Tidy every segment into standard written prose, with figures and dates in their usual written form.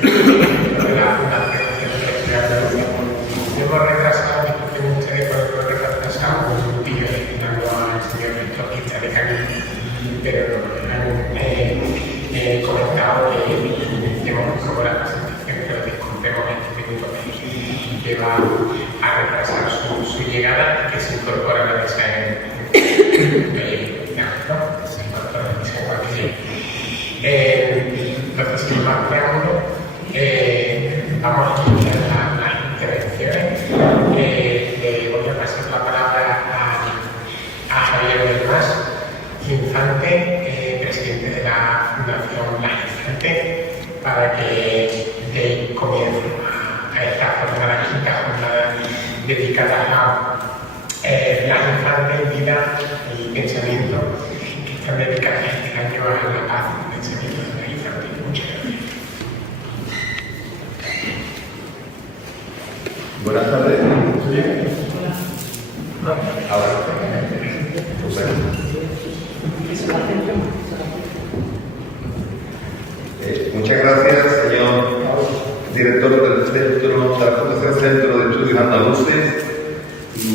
de la Fundación de Andalucía. Hemos retrasado, disculpen ustedes por el retrasado un vídeo destinado al señor Víctor Quinta de Cádiz, pero han comentado que hemos incorporado la presentación, pero disculpemos en este minuto que va a retrasar su llegada y que se incorpora a la mesa entonces, sin más preámbulos, vamos a iniciar las intervenciones. Le voy a pasar la palabra a Javier del Mas Infante, presidente de la Fundación Las Infantes, para que dé comienzo a esta jornada, quinta jornada dedicada a las infantes, vida y pensamiento, que están dedicadas este año a la paz y pensamiento de las infantes. Muchas gracias. Buenas tardes. Ahora. Muchas gracias, señor director del Centro de la Fundación Centro de Estudios Andaluces.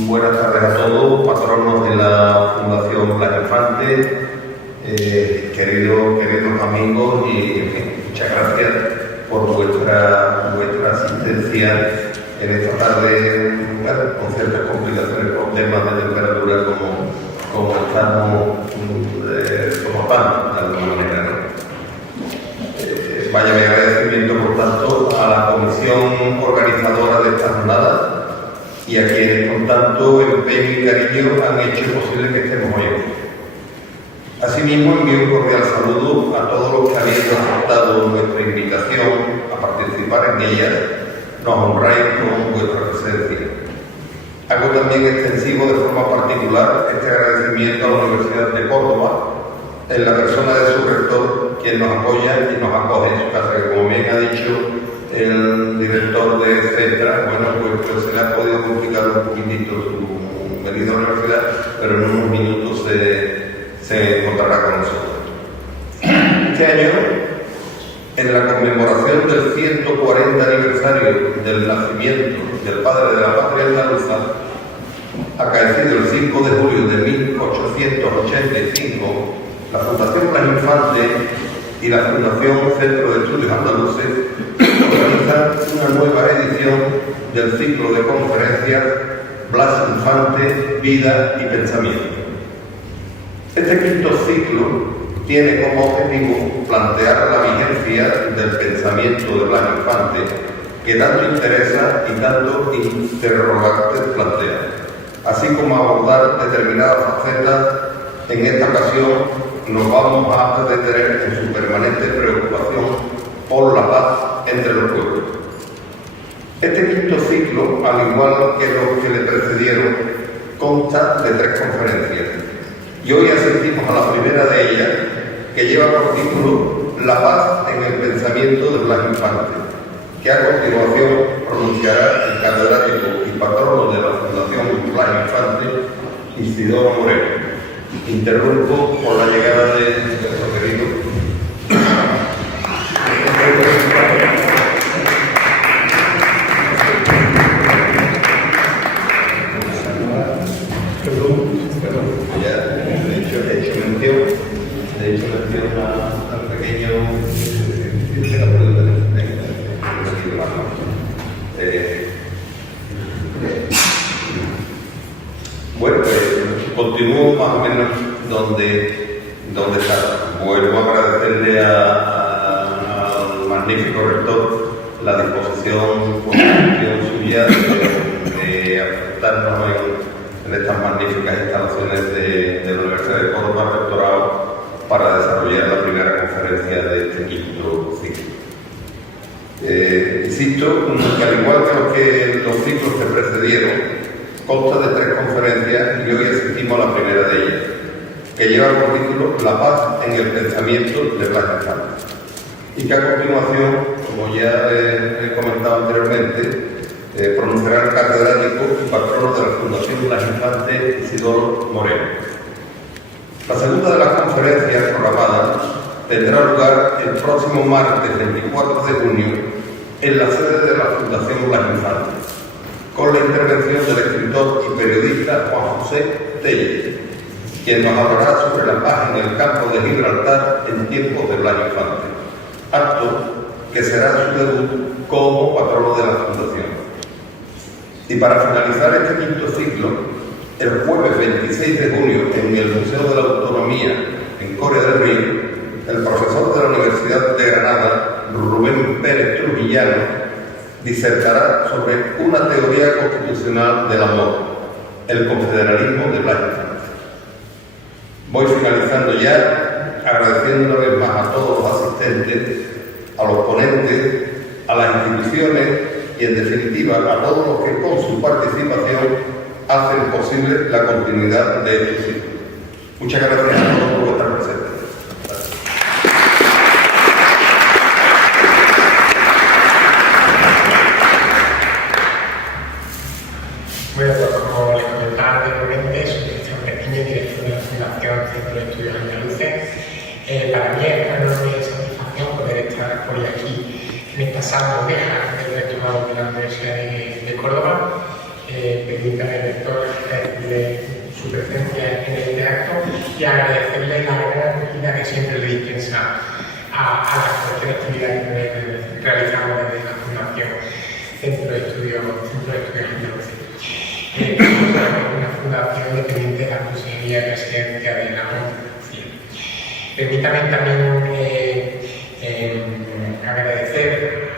Buenas tardes a todos, patronos de la Fundación Las Infantes, queridos amigos, y muchas gracias por vuestra asistencia en esta tarde, con ciertas complicaciones por temas de temperatura como estamos soportando de alguna manera, ¿no? Vaya mi agradecimiento, por tanto, a la comisión organizadora de esta jornada y a quienes con tanto empeño y cariño han hecho posible que estemos hoy aquí. Asimismo, envío un cordial saludo a todos los que habéis aceptado nuestra invitación a participar en ella. Nos honráis con vuestra presencia. Hago también extensivo de forma particular este agradecimiento a la Universidad de Córdoba, en la persona de su rector, quien nos apoya y nos acoge en su casa, que como bien ha dicho el director de CETRA, bueno, pues se le ha podido complicar un poquitito su venida a la universidad, pero en unos minutos se encontrará con nosotros. Este año, en la conmemoración del 140 aniversario del nacimiento del padre de la patria andaluza, acaecido el 5 de julio de 1885, la Fundación Las Infantes y la Fundación Centro de Estudios Andaluces organizan una nueva edición del ciclo de conferencias Blas Infante, Vida y Pensamiento. Este quinto ciclo tiene como objetivo plantear la vigencia del pensamiento de Blas Infante, que tanto interesa y tanto interrogantes plantea, así como abordar determinadas facetas. En esta ocasión nos vamos a detener en su permanente preocupación por la paz entre los pueblos. Este quinto ciclo, al igual que los que le precedieron, consta de 3 conferencias, y hoy asistimos a la primera de ellas, que lleva por título La paz en el pensamiento de Blas Infante, que a continuación pronunciará el catedrático y patrono de la Fundación Blas Infante, Isidoro Moreno. Interrumpo por la llegada de nuestro querido he hecho mención al pequeño bueno, continúo más o menos donde está. Vuelvo a agradecerle al magnífico rector la disposición suya de aceptarnos en estas magníficas instalaciones de la Universidad de Córdoba, rectorado, para desarrollar la primera conferencia de este quinto ciclo. Insisto, que al igual que los ciclos que precedieron, consta de 3 conferencias y hoy asistimos a la primera de ellas, que lleva por título La paz en el pensamiento de Blas Infante, y que a continuación, como ya he comentado anteriormente, pronunciará el catedrático y patrono de la Fundación Las Infantes, Isidoro Moreno. La segunda de las conferencias programadas tendrá lugar el próximo martes 24 de junio en la sede de la Fundación Blas Infante, con la intervención del escritor y periodista Juan José Telle, quien nos hablará sobre la paz en el campo de Gibraltar en tiempos de Blas Infante, acto que será su debut como patrono de la Fundación. Y para finalizar este quinto ciclo, el jueves 26 de junio en el Museo de la Autonomía en Coria del Río, el profesor de la Universidad de Granada, Rubén Pérez Trujillano, disertará sobre una teoría constitucional del amor, el confederalismo de Blas Infante. Voy finalizando ya, agradeciendo una vez más a todos los asistentes, a los ponentes, a las instituciones y, en definitiva, a todos los que con su participación hacen posible la continuidad de este ciclo. Muchas gracias a todos por estar presentes. Bueno, pues como les comentaba anteriormente, soy Cristian Pequeño, director de la Fundación Centro de Estudios Andaluces. Para mí es una enorme satisfacción poder estar hoy aquí en esta sala oveja del rectorado de la Universidad de Córdoba. Pedirle al rector su presencia en este acto y agradecerle la gran acogida que siempre le dispensa a las cualquier actividad que realizamos desde la Fundación Centro de Estudios Andaluces. Una fundación dependiente de la Consejería de Residencia de la Andalucía. Permítanme también agradecer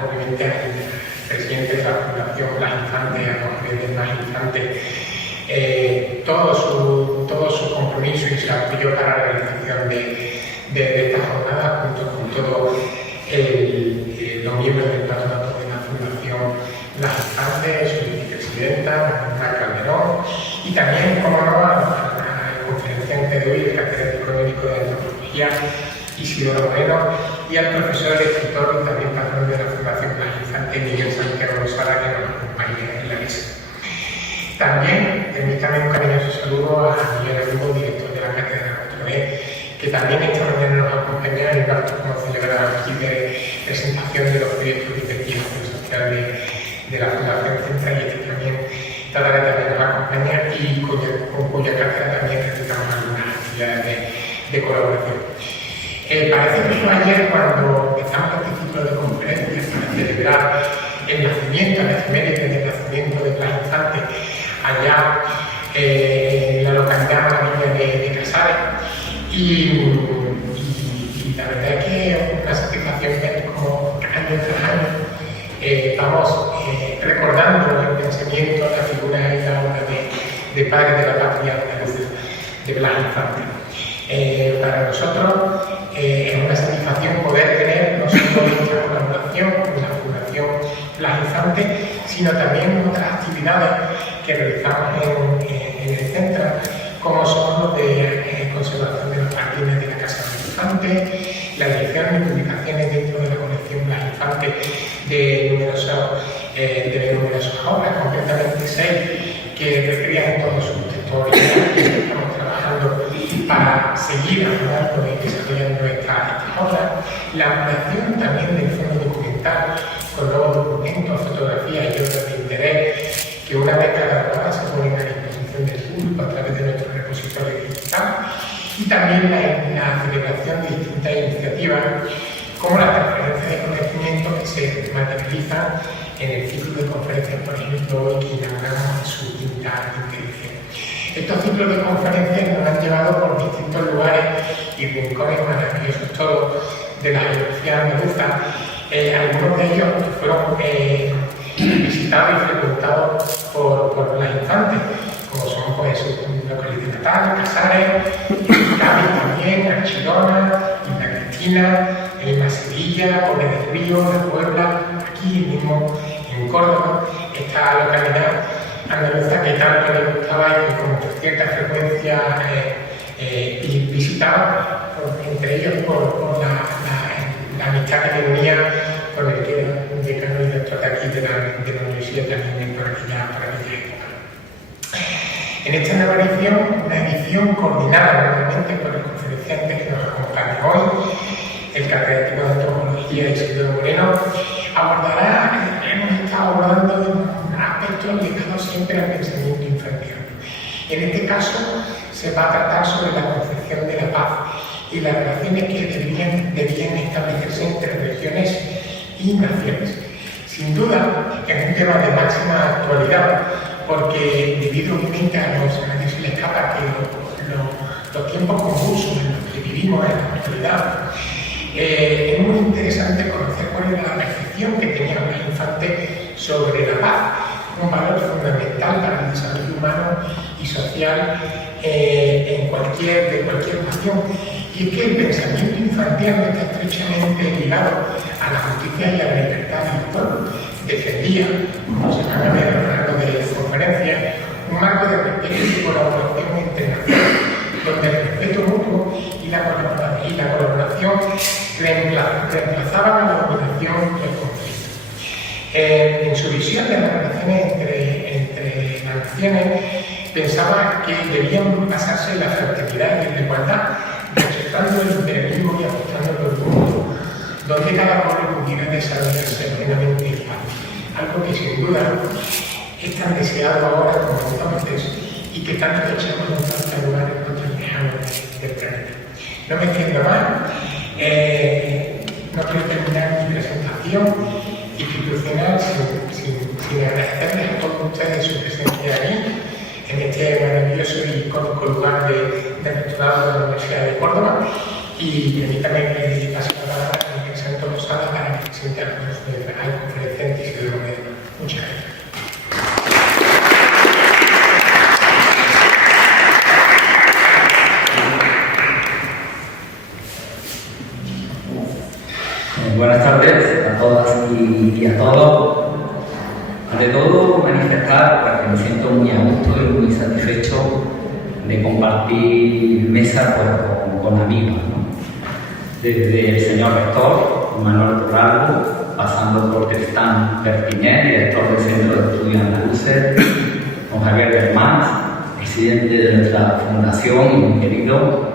obviamente al presidente de la Fundación Blas Infante, a los jóvenes Blas Infante, todo su compromiso y su apoyo para la realización de esta jornada, junto con todos los miembros del patronato de la Fundación Blas Infante, su vicepresidenta, Manuela Calderón, y también, como no, a la conferenciante de hoy, el catedrático médico de antropología, Isidoro Moreno, y al profesor, escritor y también patrón de la Fundación Blas Infante, Miguel Santiago Lozada, que nos acompaña en la mesa. También, permítame un cariñoso saludo a Miguel Arrugo, director de la Cátedra Doctoré, que también esta mañana nos acompaña en un acto como celebrado aquí de presentación de los proyectos de investigación social de la Fundación Central, y este también, esta tarde también nos acompaña y con cuya cátedra también realizamos algunas actividades de colaboración. Parece que fue ayer cuando empezamos este ciclo de conferencias para celebrar el nacimiento, la efeméride del nacimiento de Blas Infante, allá en la localidad malagueña de Casares. Y la verdad es que es una satisfacción ver cómo año tras año vamos recordando el pensamiento, la figura y la obra de padre de la patria de Blas Infante. Para nosotros es una satisfacción poder tener no solo esta colaboración con la Fundación Blas Infante, sino también otras actividades que realizamos en el centro, como son los de conservación de los jardines de la Casa Blas Infante, la edición de publicaciones dentro de la colección Blas Infante de numerosas obras, concretamente 6, que recrean todos sus textos originales. Estamos trabajando para seguir hablando y desarrollando estas obras. La ampliación también del fondo documental con nuevos documentos, fotografías y otros de interés que una vez catalogadas se ponen a disposición del público a través de nuestro repositorio digital, y también la celebración de distintas iniciativas como la transferencia de conocimiento que se materializa en el ciclo de conferencias, por ejemplo, hoy que inauguramos su quinta edición. Estos ciclos de conferencias nos han llevado por distintos lugares y rincones maravillosos todos de la geografía andaluza, algunos de ellos que fueron visitados y frecuentados por Blas Infante, como son pues su localidad natal, Casares, Cádiz también, Archidona, Isla Cristina, Sevilla, Pobre del Río, La Puebla, aquí mismo en Córdoba, esta localidad andaluza que tanto le gustaba y que con cierta frecuencia visitaba, entre ellos por la amistad que tenía con el que era un decano y doctor de aquí de la universidad también por aquella época. En esta nueva edición, una edición coordinada nuevamente por el conferenciante que nos acompaña hoy, el catedrático de antropología Isidoro Moreno, hemos estado abordando aspectos ligados siempre al pensamiento infantil. En este caso se va a tratar sobre la concepción de la paz y las relaciones que deberían establecerse entre regiones y naciones. Sin duda es un tema de máxima actualidad, porque debido obviamente a nadie se le escapa que los tiempos convulsos en los que vivimos en la actualidad, es muy interesante conocer cuál era la percepción que tenían los infantes sobre la paz, un valor fundamental para el desarrollo humano y social de cualquier nación. Y es que el pensamiento infantil está estrechamente ligado a la justicia y a la libertad del pueblo. Defendía, como se van a ver a lo largo de la conferencia, un marco de respeto y colaboración internacional, donde el respeto mutuo y la colaboración reemplazaban a la dominación y el conflicto. En su visión de las relaciones entre las naciones, pensaba que debían basarse en la fraternidad y la igualdad, rechazando el imperialismo y apostando por el mundo, donde cada pueblo pudiera desarrollarse plenamente en paz. Algo que sin duda es tan deseado ahora como entonces y que tanto echamos en falta lugares otros lejanos del planeta. No me extiendo más, no quiero terminar mi presentación institucional sin agradecerles a todos ustedes su presencia aquí, en este maravilloso y icónico lugar de doctorado de la Universidad de Córdoba, y permítame que pase la palabra a mi Santo Lozada para que presente al conferenciante y se lo dé. Muchas gracias. Buenas tardes a todas y a todos. Ante todo, manifestar que me siento muy a gusto y muy satisfecho de compartir mesa con amigos, ¿no? Desde el señor rector, Manuel Torralbo, pasando por Tristán Perpiñé, director del Centro de Estudios Andaluces, con Javier Germán, presidente de nuestra fundación y muy querido,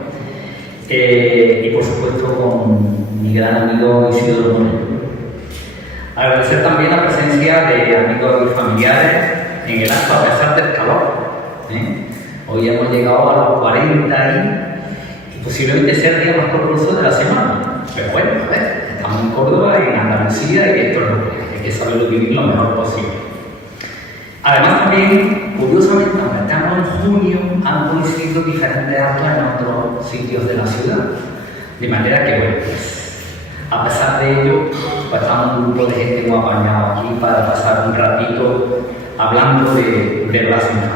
y por supuesto con mi gran amigo Isidoro Moreno. Agradecer también la presencia de amigos y familiares en el acto a pesar del calor. Hoy hemos llegado a los 40 y posiblemente sea el día más caluroso de la semana. Pero bueno, a ver, estamos en Córdoba, en Andalucía, y esto es lo que hay que saberlo vivir lo mejor posible. Además también, curiosamente, aunque estamos en junio, han coincidido diferentes actos en otros sitios de la ciudad. De manera que, bueno, pues, a pesar de ello, pues estamos un grupo de gente muy apañado aquí para pasar un ratito hablando de las infantes.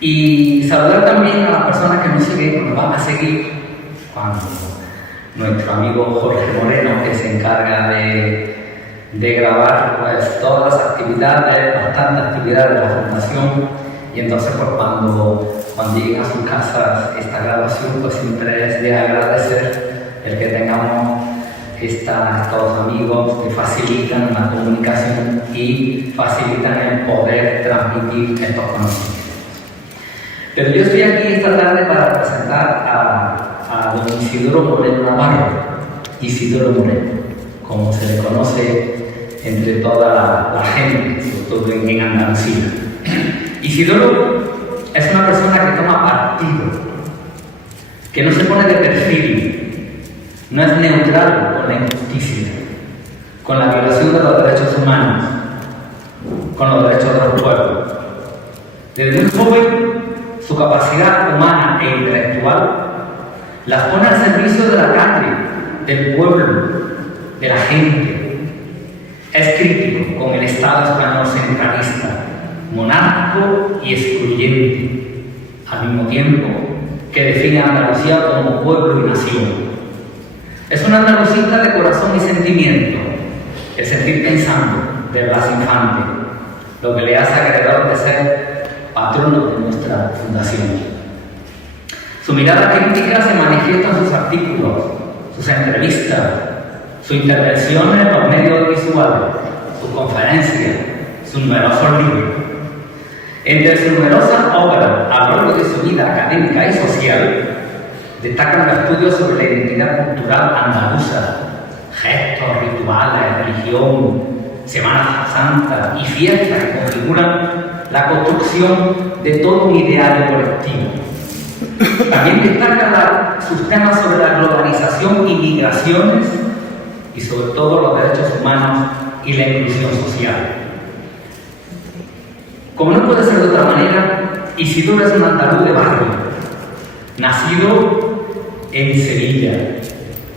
Y saludar también a las personas que nos siguen, nos van a seguir, cuando nuestro amigo Jorge Moreno, que se encarga de grabar pues, todas las actividades, bastantes actividades de la Fundación, y entonces pues, cuando lleguen a sus casas esta grabación, pues siempre es de agradecer el que tengamos estos amigos que facilitan la comunicación y facilitan el poder transmitir estos conocimientos. Pero yo estoy aquí esta tarde para presentar a don Isidoro Moreno Navarro, Isidoro Moreno, como se le conoce entre toda la gente, sobre todo en Andalucía. Isidoro es una persona que toma partido, que no se pone de perfil, no es neutral con la injusticia, con la violación de los derechos humanos, con los derechos de los pueblos. Desde muy joven, su capacidad humana e intelectual las pone al servicio de la calle, del pueblo, de la gente. Es crítico con el Estado español centralista, monárquico y excluyente, al mismo tiempo que define a Andalucía como pueblo y nación. Es un andalucista de corazón y sentimiento, el sentir pensando de Blas Infante, lo que le hace acreedor de ser patrono de nuestra fundación. Su mirada crítica se manifiesta en sus artículos, sus entrevistas, su intervención en los medios visuales, sus conferencias, sus numerosos libros. Entre sus numerosas obras a lo largo de su vida académica y social, destacan los estudios sobre la identidad cultural andaluza, gestos, rituales, religión, Semana Santa y fiestas que configuran la construcción de todo un ideario colectivo. También destaca sus temas sobre la globalización y migraciones y sobre todo los derechos humanos y la inclusión social. Como no puede ser de otra manera, Isidoro es un andaluz de barrio, nacido en Sevilla,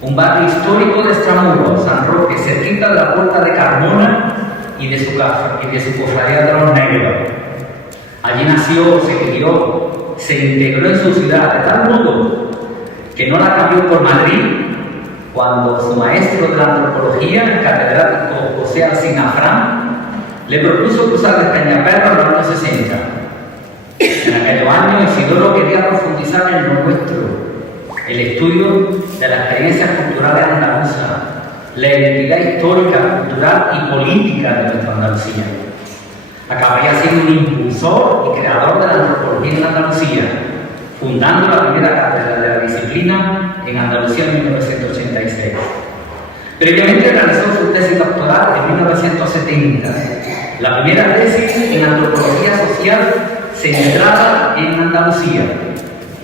un barrio histórico de Extramuros, San Roque, cerquita de la Puerta de Carmona y de su cofradía de los Negros. Allí nació, se crió, se integró en su ciudad de tal modo que no la cambió por Madrid cuando su maestro de la antropología, el catedrático José Alsina Fran, le propuso cruzar de Peñaperro en los años 60. En aquellos años Isidoro quería profundizar en lo nuestro, el estudio de las experiencias culturales andaluzas, la identidad histórica, cultural y política de nuestra Andalucía. Acabaría siendo un impulsor y creador de la antropología en Andalucía, fundando la primera cátedra de la disciplina en Andalucía en 1986. Previamente realizó su tesis doctoral en 1970, la primera tesis en antropología social centrada en Andalucía,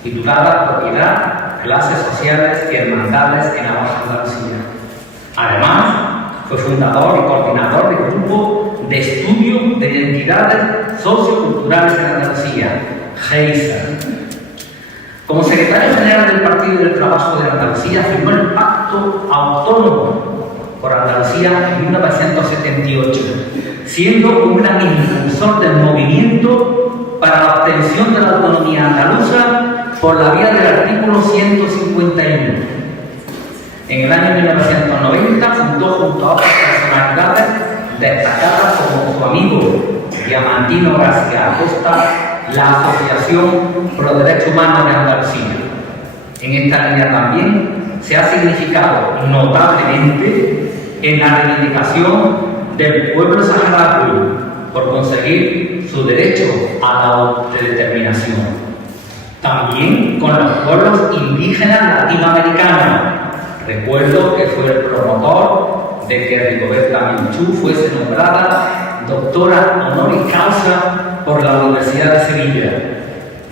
titulada Propiedad, Clases Sociales y Hermandades en la Baja Andalucía. Además, fue fundador y coordinador del Grupo de Estudio de Identidades Socioculturales en Andalucía, GEISA. Como secretario general del Partido del Trabajo de Andalucía, firmó el Pacto Autónomo por Andalucía en 1978, siendo un gran impulsor del movimiento para la obtención de la autonomía andaluza por la vía del artículo 151. En el año 1990 fundó junto a otras personalidades destacadas como su amigo Diamantino García Acosta la Asociación Pro Derechos Humanos de Andalucía. En esta línea también se ha significado notablemente en la reivindicación del pueblo saharaui por conseguir su derecho a la autodeterminación. También con los pueblos indígenas latinoamericanos. Recuerdo que fue el promotor de que Rigoberta Menchú fuese nombrada doctora honoris causa por la Universidad de Sevilla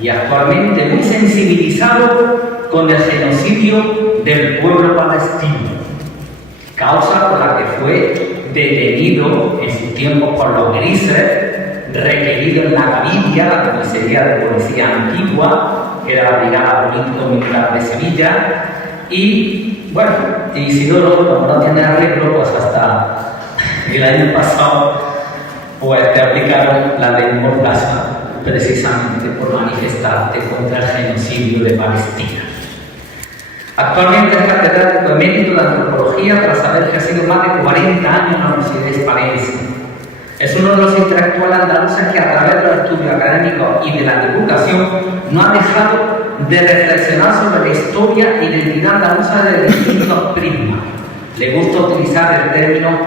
y actualmente muy sensibilizado con el genocidio del pueblo palestino, causa por la que fue detenido en sus tiempos por los grises, requerido en la Gavidia, la comisaría de policía antigua, que era la Brigada Político-Militar de Sevilla, y bueno, Isidoro, como no tiene arreglo, pues hasta el año pasado pues te aplicaron la ley Mordaza precisamente por manifestarte contra el genocidio de Palestina. Actualmente es catedrático emérito de antropología tras haber ejercido más de 40 años en la Universidad Hispalense. Es uno de los intelectuales andaluces que a través de los estudios académicos y de la divulgación no ha dejado de reflexionar sobre la historia y identidad andaluza de distintos prismas. Le gusta utilizar el término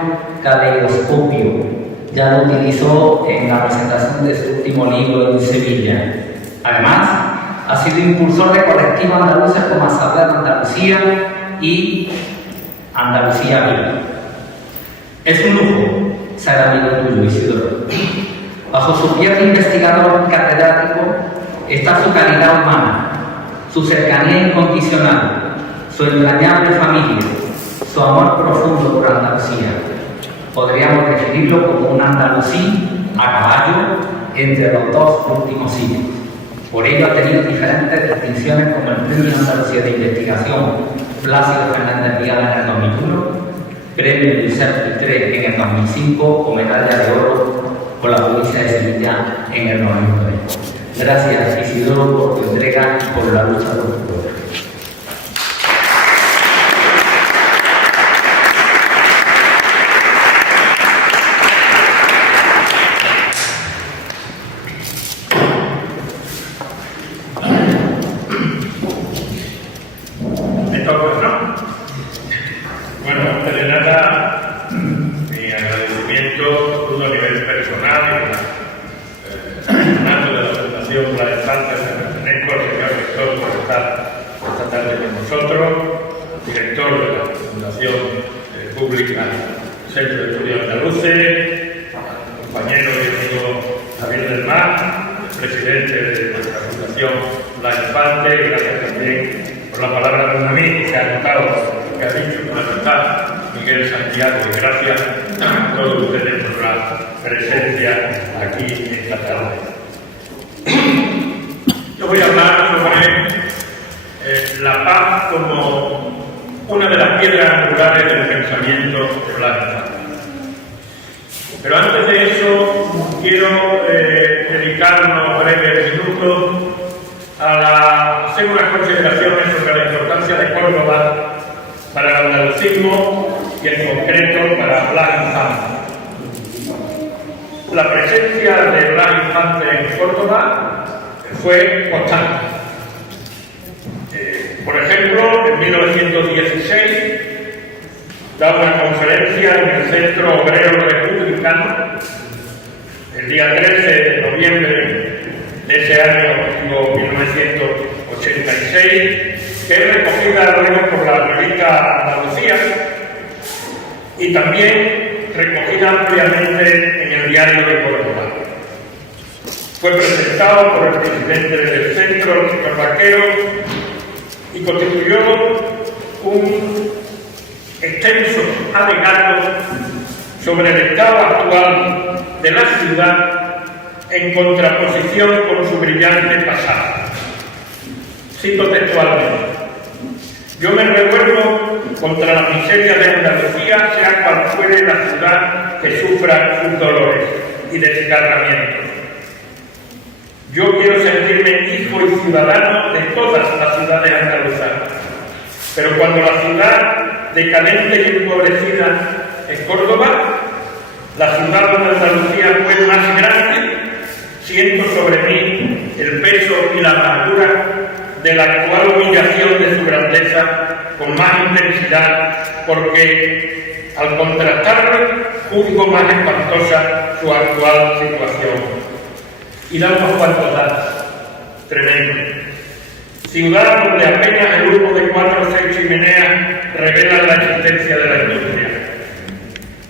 caleidoscopio. Ya lo utilizó en la presentación de su último libro en Sevilla. Además, ha sido impulsor de colectivos andaluces como Asamblea de Andalucía y Andalucía Viva. Es un lujo ser amigo tuyo, Isidoro. Bajo su pie de investigador catedrático está su calidad humana, su cercanía incondicional, su entrañable familia, su amor profundo por Andalucía. Podríamos definirlo como un andalusí a caballo entre los dos últimos siglos. Por ello ha tenido diferentes distinciones como el Premio Andalucía de Investigación Plácido Fernández Vial en el 2001, Premio Giuseppe III en el 2005 o Medalla de Oro por la provincia de Sevilla en el 99. Gracias, Isidoro, por tu entrega y por la lucha por tu pueblo. pública, Centro de Estudios Andaluces, compañero y amigo Javier del Mar, presidente de nuestra fundación La Infante, y gracias también por la palabra de un amigo que ha notado lo que ha dicho con la verdad, Miguel Santiago, y gracias a todos ustedes por la presencia aquí esta tarde. Yo voy a hablar sobre la paz como una de las piedras angulares del pensamiento de Blas Infante. Pero antes de eso, quiero dedicar unos breves minutos a hacer unas consideraciones sobre la importancia de Córdoba para el andalucismo y en concreto para Blas Infante. La presencia de Blas Infante en Córdoba fue constante. Por ejemplo, en 1916 da una conferencia en el Centro Obrero Republicano el día 13 de noviembre de ese año 1986, que es recogida luego por la revista Andalucía y también recogida ampliamente en el Diario de Córdoba. Fue presentado por el presidente del centro, Víctor Vaquero, y constituyó un extenso alegato sobre el estado actual de la ciudad en contraposición con su brillante pasado. Cito textualmente: yo me revuelvo contra la miseria de Andalucía, sea cual fuere la ciudad que sufra sus dolores y desgarramientos. Yo quiero sentirme hijo y ciudadano de todas las ciudades andaluzas, pero cuando la ciudad decadente y empobrecida es Córdoba, la ciudad donde Andalucía fue más grande, siento sobre mí el peso y la amargura de la actual humillación de su grandeza con más intensidad, porque al contrastarlo juzgo más espantosa su actual situación. Y da unos cuantos datos tremendos. Ciudad donde apenas el humo de 4 o 6 chimeneas revela la existencia de la industria.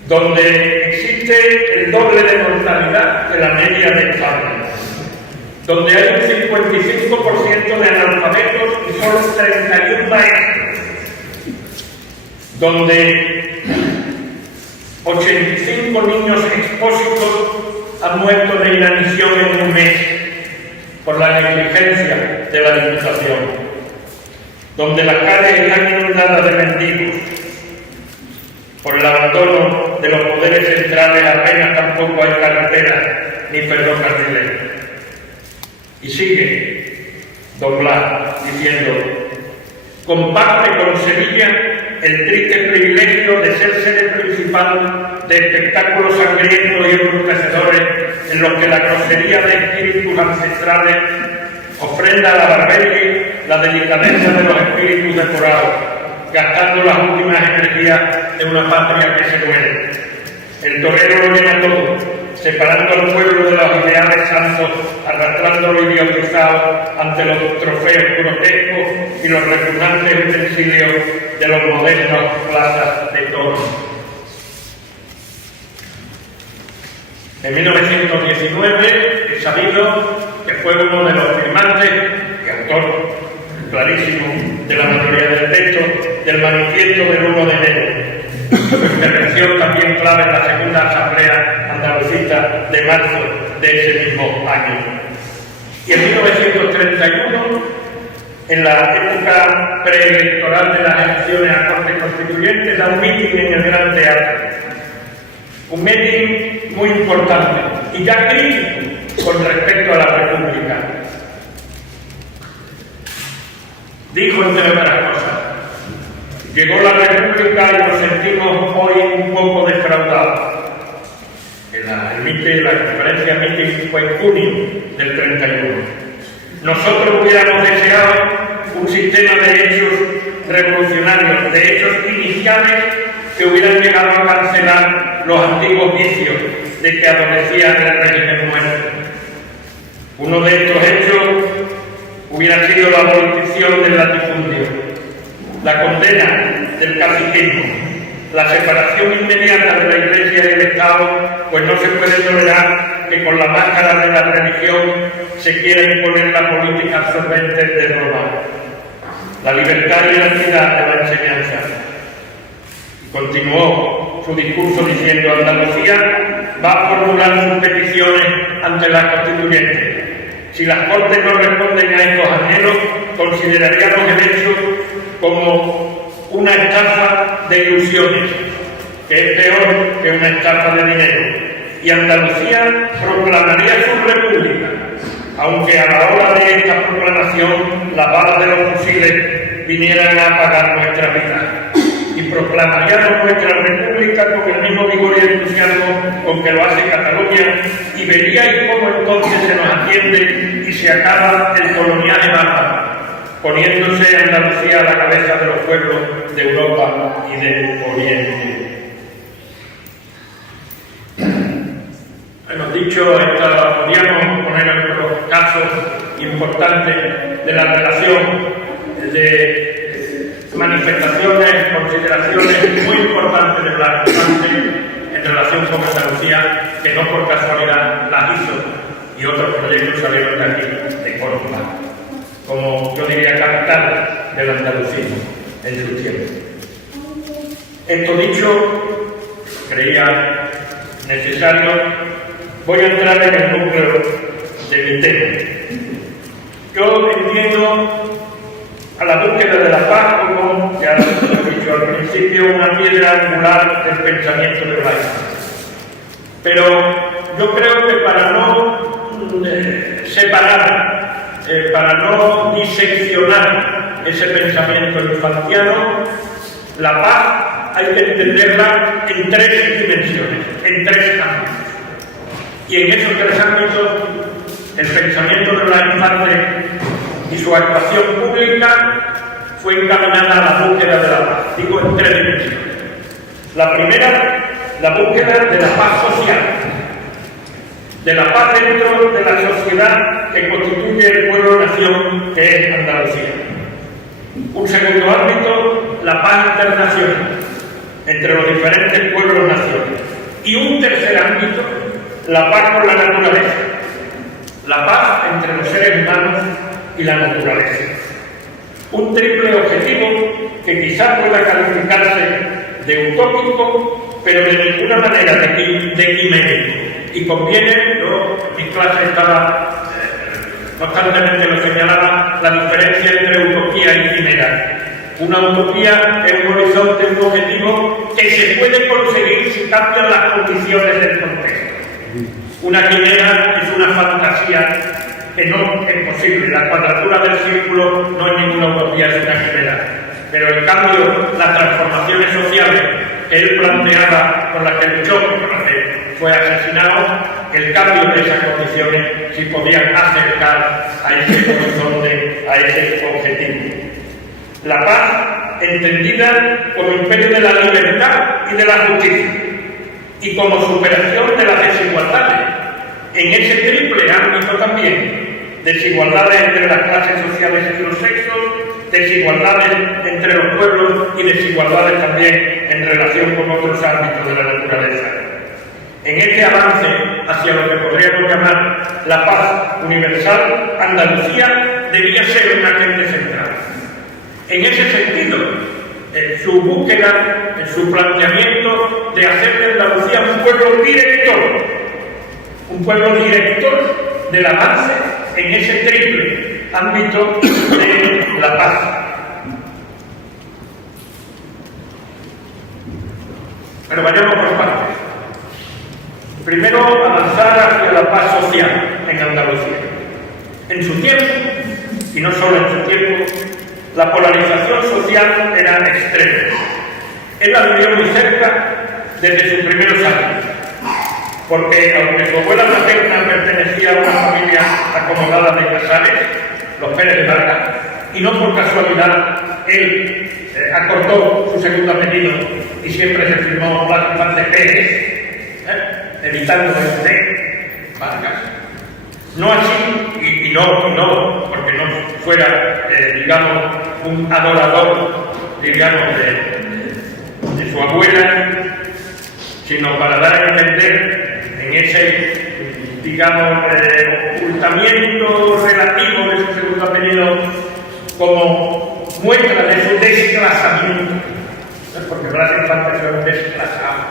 Donde existe el doble de mortalidad de la media de España. Donde hay un 55% de analfabetos y solo 31 maestros. Donde 85 niños expósitos han muerto de inanición en un mes por la negligencia de la Diputación, donde las calles están inundadas de mendigos por el abandono de los poderes centrales, apenas tampoco hay carreteras ni ferrocarriles. Y sigue don Blas diciendo: comparte con Sevilla el triste privilegio de ser sede principal de espectáculos sangrientos y embrutecedores en los que la grosería de espíritus ancestrales ofrenda a la barbarie la delicadeza de los espíritus decorados, gastando las últimas energías de una patria que se muere. El torero lo llena todo, separando al pueblo de los ideales santos, arrastrándolo idiotizado ante los trofeos grotescos y los repugnantes utensilios de los modernos plazas de toros. En 1919 he sabido que fue uno de los firmantes y autor clarísimo de la mayoría del texto del manifiesto del 1 de enero. Su intervención también clave en la segunda asamblea andalucista de marzo de ese mismo año. Y en 1931, en la época preelectoral de las elecciones a Cortes Constituyentes, da un mitin en el Gran Teatro. Un mitin muy importante y ya crítico con respecto a la República. Dijo, entre otras cosas: llegó la República y nos sentimos hoy un poco defraudados. La conferencia meeting fue en junio del 31. Nosotros hubiéramos deseado un sistema de hechos revolucionarios, de hechos iniciales que hubieran llegado a cancelar los antiguos vicios de que adolecía el régimen muerto. Uno de estos hechos hubiera sido la abolición del latifundio, la condena del caciquismo, la separación inmediata de la Iglesia y el Estado, pues no se puede tolerar que con la máscara de la religión se quiera imponer la política absorbente del Roma, la libertad y la equidad de la enseñanza. Continuó su discurso diciendo: Andalucía va a formular sus peticiones ante la Constituyente. Si las Cortes no responden a estos anhelos, consideraríamos el hecho como una estafa de ilusiones, que es peor que una estafa de dinero. Y Andalucía proclamaría su república, aunque a la hora de esta proclamación las balas de los fusiles vinieran a apagar nuestra vida. Y proclamaríamos nuestra república con el mismo vigor y entusiasmo con que lo hace Cataluña, y veríais cómo entonces se nos atiende y se acaba el coloniaje bárbaro, poniéndose Andalucía a la cabeza de los pueblos de Europa y del Oriente. Hemos dicho, podríamos poner otros casos importantes de la relación, de manifestaciones, consideraciones muy importantes de Blas Infante en relación con Andalucía, que no por casualidad las hizo, y otros proyectos salieron de aquí, de Córdoba, como yo diría capital del andalucismo en su tiempo. Esto dicho, creía necesario, voy a entrar en el núcleo de mi tema. Yo entiendo a la búsqueda de la paz como, ya lo he dicho al principio, una piedra angular del pensamiento de Blas. Pero yo creo que para no separar, para no diseccionar ese pensamiento infantiano, la paz hay que entenderla en tres dimensiones, en tres ámbitos. Y en esos tres ámbitos, el pensamiento de Blas Infante y su actuación pública fue encaminada a la búsqueda de la paz, digo en tres dimensiones. La primera, la búsqueda de la paz social, de la paz dentro de la sociedad que constituye el pueblo-nación que es Andalucía. Un segundo ámbito, la paz internacional entre los diferentes pueblos-naciones. Y un tercer ámbito, la paz con la naturaleza, la paz entre los seres humanos y la naturaleza. Un triple objetivo que quizás pueda calificarse de utópico, pero de ninguna manera de quimérico. Y conviene, yo en mi clase estaba, constantemente lo señalaba, la diferencia entre utopía y quimera. Una utopía es un horizonte, un objetivo que se puede conseguir si cambian las condiciones del contexto. Una quimera es una fantasía que no es posible. La cuadratura del círculo no es ninguna utopía, es una quimera. Pero en cambio, las transformaciones sociales que él planteaba, con las que luchó, con las que fue asesinado, el cambio de esas condiciones sí podían acercar a ese horizonte, a ese objetivo. La paz entendida como imperio de la libertad y de la justicia, y como superación de las desigualdades, en ese triple ámbito también: desigualdades entre las clases sociales y los sexos, desigualdades entre los pueblos y desigualdades también en relación con otros ámbitos de la naturaleza. En este avance hacia lo que podríamos llamar la paz universal, Andalucía debía ser un agente central. En ese sentido, en su búsqueda, en su planteamiento de hacer de Andalucía un pueblo director del avance en ese triple ámbito de la paz. Pero vayamos por partes. Primero, avanzar hacia la paz social en Andalucía. En su tiempo, y no solo en su tiempo, la polarización social era extrema. Él la vivió muy cerca desde sus primeros años, porque aunque su abuela materna pertenecía a una familia acomodada de Casares, los Pérez de Vargas, y no por casualidad él acortó su segundo apellido y siempre se firmó Blas Infante Pérez, evitando el de Vargas. No así, y no, porque no fuera, digamos, un adorador, digamos, de su abuela, sino para dar a entender en ese, digamos, ocultamiento relativo de su segundo apellido como muestra de su desclasamiento, porque Blas Infante fue un desclasado.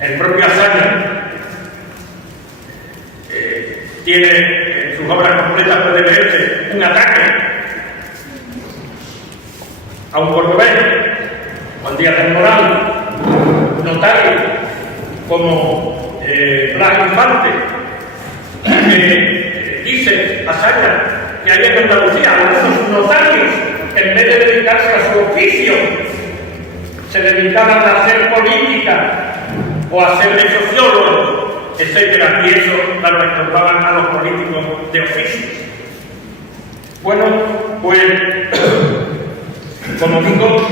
El propio Azaña tiene en sus obras completas, puede verse un ataque a un cordobés, Juan Díaz del Moral, notario como Blas Infante, que dice Azaña que hay en Andalucía algunos notarios, en vez de dedicarse a su oficio, se dedicaban a hacer política o a ser de sociólogos, etcétera, y eso lo estorbaban a los políticos de oficio. Bueno, pues, como digo,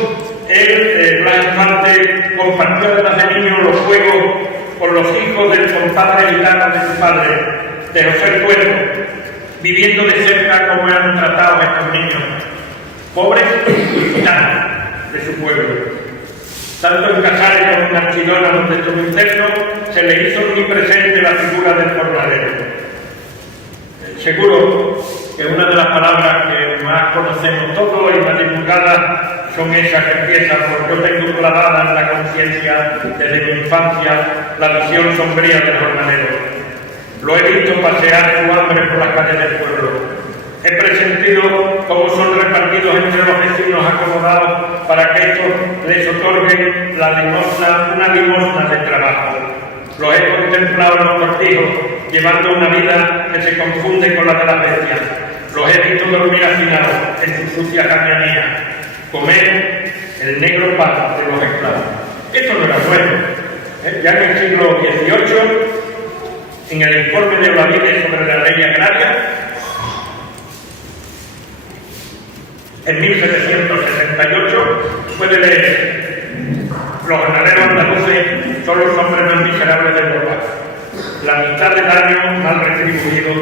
Blas Infante compartió desde niño los juegos con los hijos del compadre gitano de su padre, de José Cuervo, viviendo de cerca cómo eran tratados estos niños, pobres y gitanos de su pueblo. Tanto en Casares como en Archidona, donde estuvo interno, se le hizo muy presente la figura del jornalero. Seguro que una de las palabras que más conocemos todos y más divulgadas son esas que empiezan por yo tengo clavada en la conciencia desde mi infancia la visión sombría del jornalero. Lo he visto pasear su hambre por las calles del pueblo. He presentido cómo son repartidos entre los vecinos acomodados para que estos les otorguen una limosna de trabajo. Los he contemplado en los cortijos, llevando una vida que se confunde con la de las bestias. Los he visto dormir hacinados en su sucia camionía, comer el negro pan de los esclavos. Esto no era bueno. Ya en el siglo XVIII, en el informe de Olavide sobre la ley agraria, en 1768, puede leer: los jornaleros andaluces son los hombres más miserables del Europa, la mitad del año mal retribuidos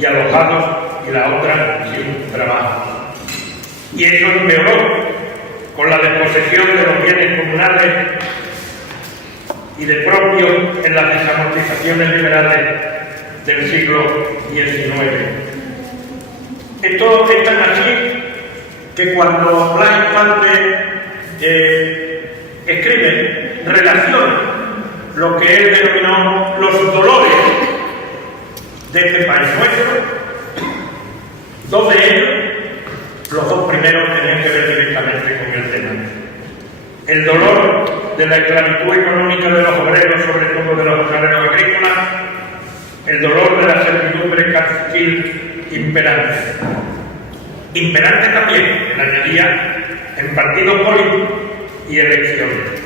y alojados y la otra sin trabajo. Y eso empeoró con la desposesión de los bienes comunales y de propio en las desamortizaciones liberales del siglo XIX. Esto es tan así que cuando Blas Infante escribe, relaciona lo que él denominó los dolores de este país nuestro, dos de ellos, los dos primeros, tienen que ver directamente con el tema. El dolor de la esclavitud económica de los obreros, sobre todo de los jornaleros agrícolas, el dolor de la servidumbre caciquil imperante. Imperante también, él añadía, en partidos políticos y elecciones.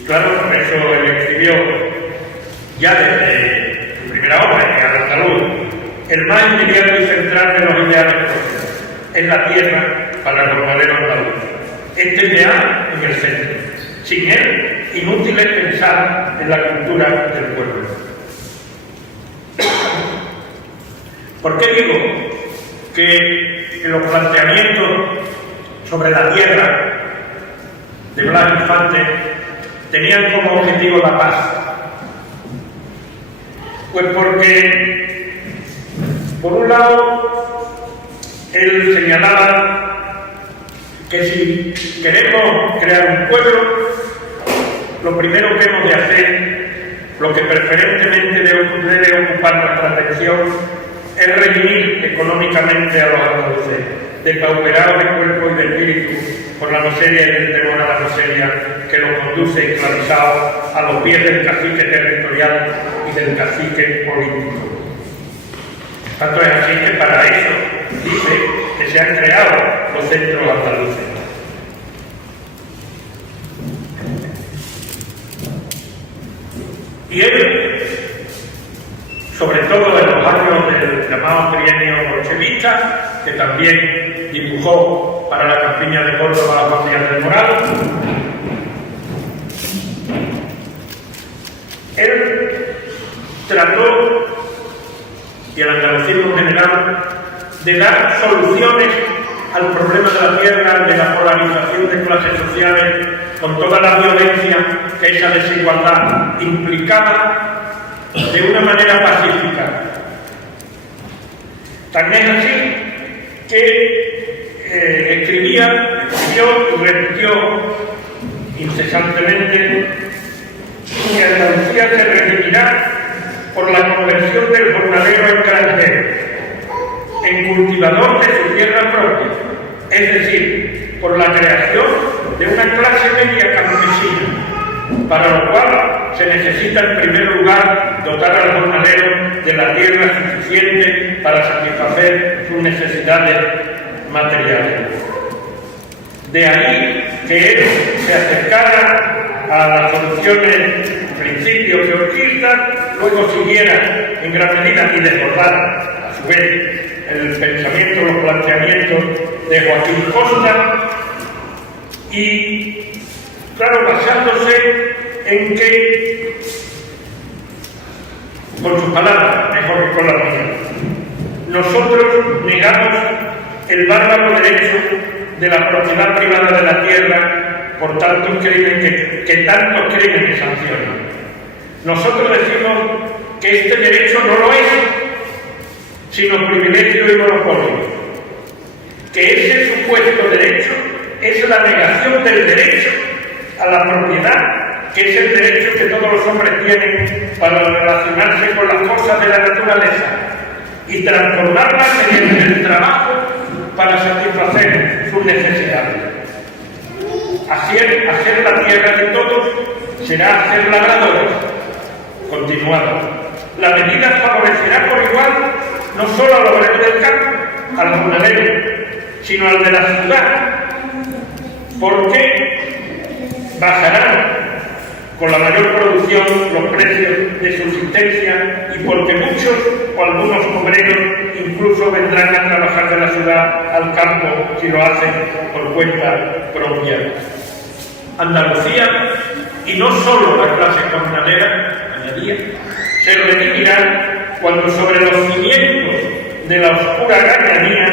Y claro, por eso él escribió ya desde su primera obra, que era la salud, el más inmediato y central de los ideales propios, es la tierra para el jornalero andaluz. Este ideal en el centro. Sin él, inútil es pensar en la cultura del pueblo. ¿Por qué digo que los planteamientos sobre la tierra de Blas Infante tenían como objetivo la paz? Pues porque, por un lado, él señalaba que si queremos crear un pueblo, lo primero que hemos de hacer, lo que preferentemente debe ocupar nuestra atención, es redimir económicamente a los andaluces, depauperados de cuerpo y de espíritu por la miseria y el temor a la miseria que los conduce esclavizados a los pies del cacique territorial y del cacique político. Tanto es así que para eso dice que se han creado los centros andaluces. Y él, sobre todo en los años del llamado trienio bolchevista, que también dibujó para la campiña de Córdoba Juan Díaz del Moral, él trató, y el andalucismo en general, de dar soluciones al problema de la tierra, de la polarización de clases sociales, con toda la violencia que esa desigualdad implicaba de una manera pacífica. Tan es así que escribió y repitió incesantemente que Andalucía se redimirá por la conversión del jornalero extranjero en cultivador de su tierra propia, es decir, por la creación de una clase media campesina, para lo cual se necesita en primer lugar dotar al jornalero de la tierra suficiente para satisfacer sus necesidades materiales. De ahí que él se acercara a las soluciones, principios georgistas, luego siguiera en gran medida y desbordara a su vez el pensamiento, los planteamientos de Joaquín Costa, y claro, basándose en que, con sus palabras, mejor que con las mías, nosotros negamos el bárbaro derecho de la propiedad privada de la tierra por tantos crímenes que tantos crímenes sancionan. Nosotros decimos que este derecho no lo es, sino privilegio y monopolio. Que ese supuesto derecho es la negación del derecho a la propiedad, que es el derecho que todos los hombres tienen para relacionarse con las cosas de la naturaleza y transformarlas mediante el trabajo para satisfacer sus necesidades. Hacer la tierra de todos será hacer labradores. Continuado. La medida favorecerá por igual no solo al obrero del campo, al jornalero, sino al de la ciudad, porque bajarán con la mayor producción los precios de subsistencia y porque muchos o algunos obreros incluso vendrán a trabajar de la ciudad al campo si lo hacen por cuenta propia. Andalucía, y no solo la clase jornalera, añadía, se redimirá cuando sobre los cimientos de la oscura gañanía,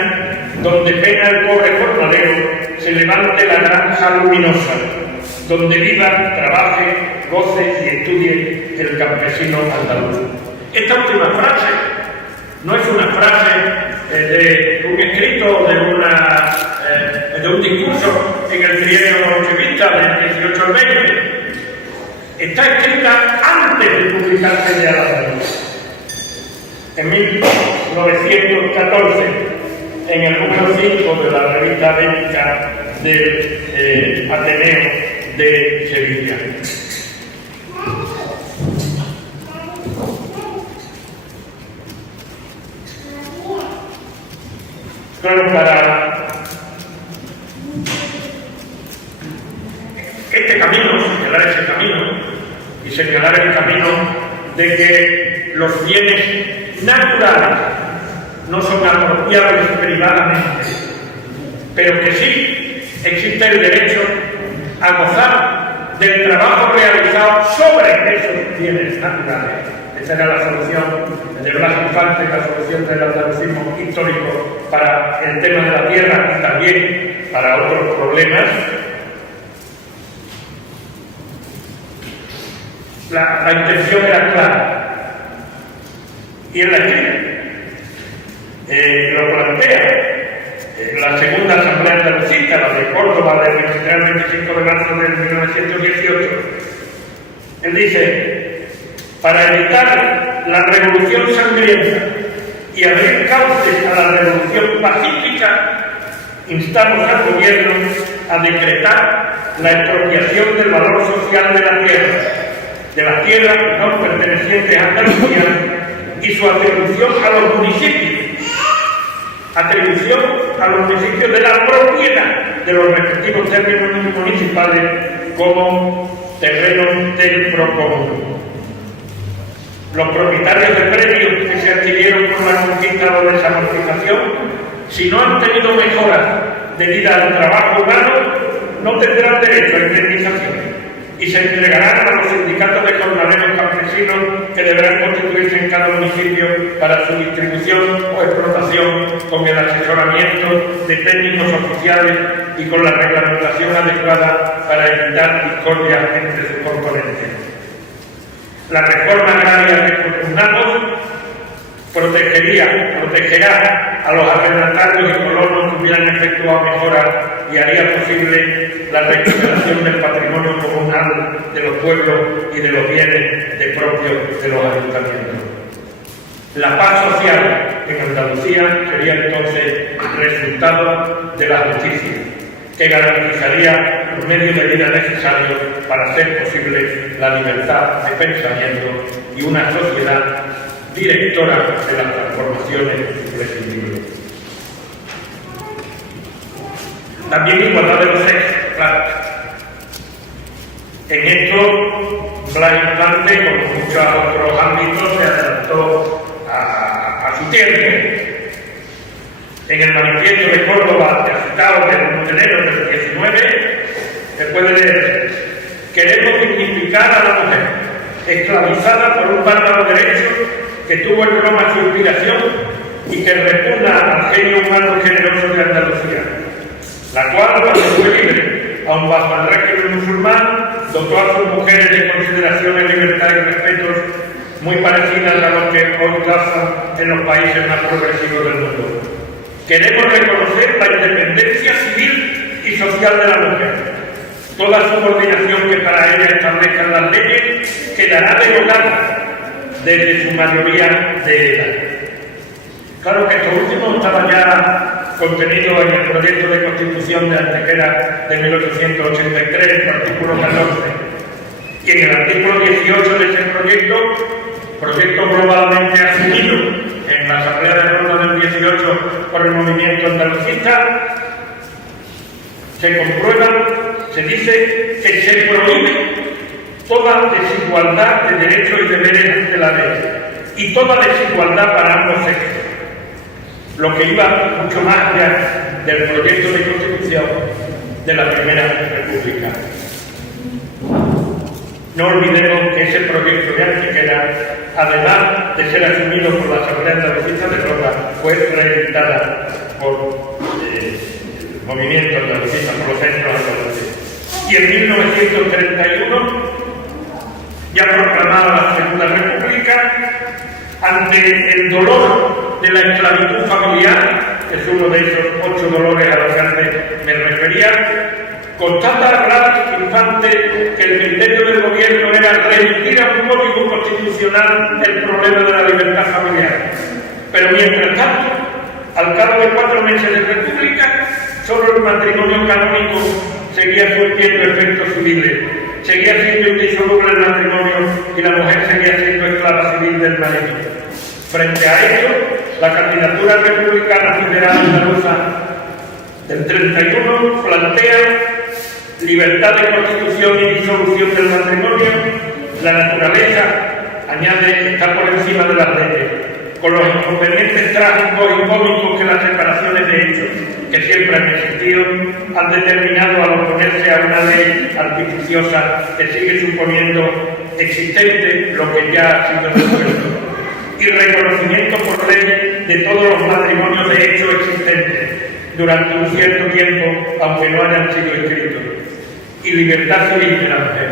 donde pena el pobre jornalero, se levante la granja luminosa, donde viva, trabaje, goce y estudie el campesino andaluz. Esta última frase no es una frase de un escrito, de un discurso en el trienio bolchevista del 18 al 20. Está escrita antes de publicarse de Al-Andalus. En 1914, en el número 5 de la revista bélica del Ateneo de Sevilla. Claro, para este camino, señalar ese camino y señalar el camino de que los bienes naturales no son apropiables privadamente, pero que sí existe el derecho a gozar del trabajo realizado sobre esos bienes naturales. Esa era la solución de Blas Infante, la solución del andalucismo histórico para el tema de la tierra y también para otros problemas. La intención era clara y él la escribe, lo plantea la segunda asamblea andalucista, la de Córdoba del 25 de marzo de 1918. Él dice: para evitar la revolución sangrienta y abrir cauces a la revolución pacífica, instamos al gobierno a decretar la expropiación del valor social de la tierra no perteneciente a Andalucía y su atribución a los municipios. Atribución a los municipios de la propiedad de los respectivos términos municipales como terrenos del procomún. Los propietarios de predios que se adquirieron por la conquista o desamortización, si no han tenido mejoras debidas al trabajo humano, no tendrán derecho a indemnización y se entregarán a los sindicatos de jornaleros campesinos que deberán constituirse en cada municipio para su distribución o explotación con el asesoramiento de técnicos oficiales y con la reglamentación adecuada para evitar discordia entre sus componentes. La reforma agraria que propugnamos protegerá a los arrendatarios y colonos que hubieran efectuado mejoras y haría posible la recuperación del patrimonio comunal de los pueblos y de los bienes propios de los ayuntamientos. La paz social en Andalucía sería entonces resultado de la justicia, que garantizaría los medios de vida necesarios para hacer posible la libertad de pensamiento y una sociedad directora de las transformaciones imprescindibles. También igualdad de los sexos, claro. En esto, Blas Infante, como muchos otros ámbitos, se adelantó a su tiempo. En el manifiesto de Córdoba, que ha citado de enero del 19, se puede leer: queremos dignificar a la mujer, esclavizada por un bárbaro derecho que tuvo en Roma su inspiración y que repugna al genio humano generoso de Andalucía, la cual, cuando fue libre, aun bajo el régimen musulmán, dotó a sus mujeres de consideraciones, libertad y respetos muy parecidas a los que hoy cazan en los países más progresivos del mundo. Queremos reconocer la independencia civil y social de la mujer. Toda subordinación que para ella establezcan las leyes quedará derogada desde su mayoría de edad. Claro que esto último estaba ya contenido en el proyecto de Constitución de Antequera de 1883, en el artículo 14. Y en el artículo 18 de ese proyecto globalmente asumido en la Asamblea de Roma del 18 por el movimiento andalucista, se comprueba, se dice que se prohíbe toda desigualdad de derechos y deberes de la ley y toda desigualdad para ambos sexos, lo que iba mucho más allá del proyecto de Constitución de la Primera República. No olvidemos que ese proyecto de Antequera, además de ser asumido por la Asamblea Andalucista de Roma, fue reeditada por el movimiento andalucista, por los centros andaluces. Y en 1931, ya proclamada la Segunda República, ante el dolor de la esclavitud familiar, que es uno de esos 8 dolores a los que antes me refería, constata Blas Infante que el criterio del gobierno era remitir a un código constitucional el problema de la libertad familiar. Pero mientras tanto, al cabo de 4 meses de república, solo el matrimonio canónico seguía surtiendo efectos civiles. Seguía siendo indisoluble el matrimonio y la mujer seguía siendo esclava civil del marido. Frente a ello, la candidatura republicana federal andaluza del 31 plantea libertad de constitución y disolución del matrimonio. La naturaleza, añade, está por encima de las leyes, con los inconvenientes trágicos y cómicos que las separaciones de hechos, que siempre han existido, han determinado al oponerse a una ley artificiosa que sigue suponiendo existente lo que ya ha sido resuelto, y reconocimiento por ley de todos los matrimonios de hecho existentes durante un cierto tiempo, aunque no hayan sido escritos, y libertad civil de la mujer.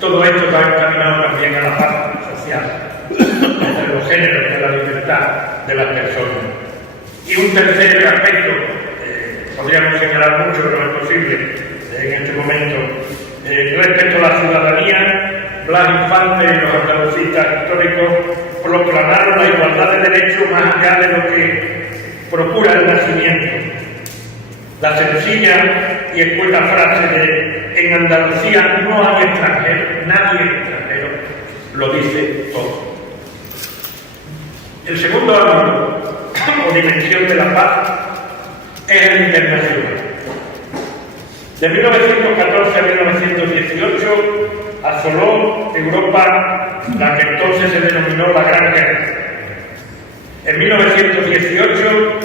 Todo esto va encaminado también a la paz social, entre los géneros de la libertad de las personas. Y un tercer aspecto, podríamos señalar mucho, pero no es posible en este momento, respecto a la ciudadanía, Blas Infante y los andalucistas históricos proclamaron la igualdad de derechos más allá de lo que procura el nacimiento. La sencilla y escueta frase de "en Andalucía no hay extranjero, nadie es extranjero", lo dice todo. El segundo ámbito o dimensión de la paz es el internacional. De 1914 a 1918 asoló Europa la que entonces se denominó la Gran Guerra. En 1918,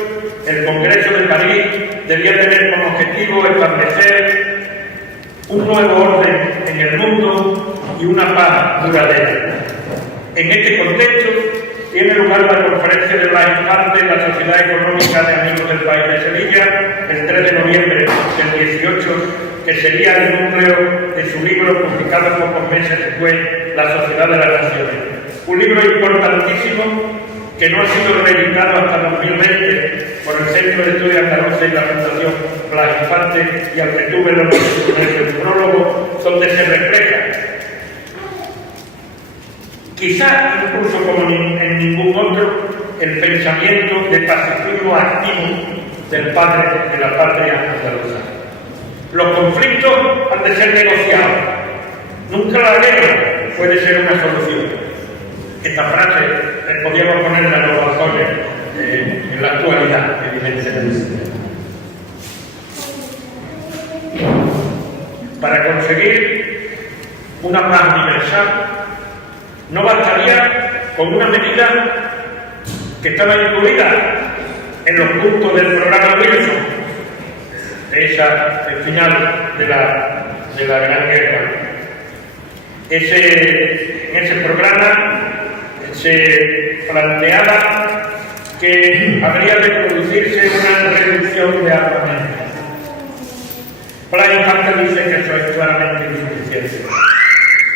el Congreso de París debía tener como objetivo establecer un nuevo orden en el mundo y una paz duradera. En este contexto tiene lugar la conferencia de Blas Infante en la Sociedad Económica de Amigos del País de Sevilla, el 3 de noviembre del 18, que sería el núcleo de su libro publicado pocos meses después, La Sociedad de las Naciones. Un libro importantísimo que no ha sido reeditado hasta 2020 por el Centro de Estudios Andaluces y la Fundación Blas Infante, y al que tuve el honor de poner el prólogo, donde se refleja, quizá incluso como en ningún otro, el pensamiento de pacifismo activo del padre de la patria andaluza. Los conflictos han de ser negociados. Nunca la guerra puede ser una solución. Esta frase podríamos ponerla en los balcones en la actualidad, evidentemente. Para conseguir una paz universal, no bastaría con una medida que estaba incluida en los puntos del programa Wilson, el final de la Gran Guerra. En ese programa se planteaba que habría de producirse una reducción de armamento. Blas Infante dice que eso es claramente insuficiente.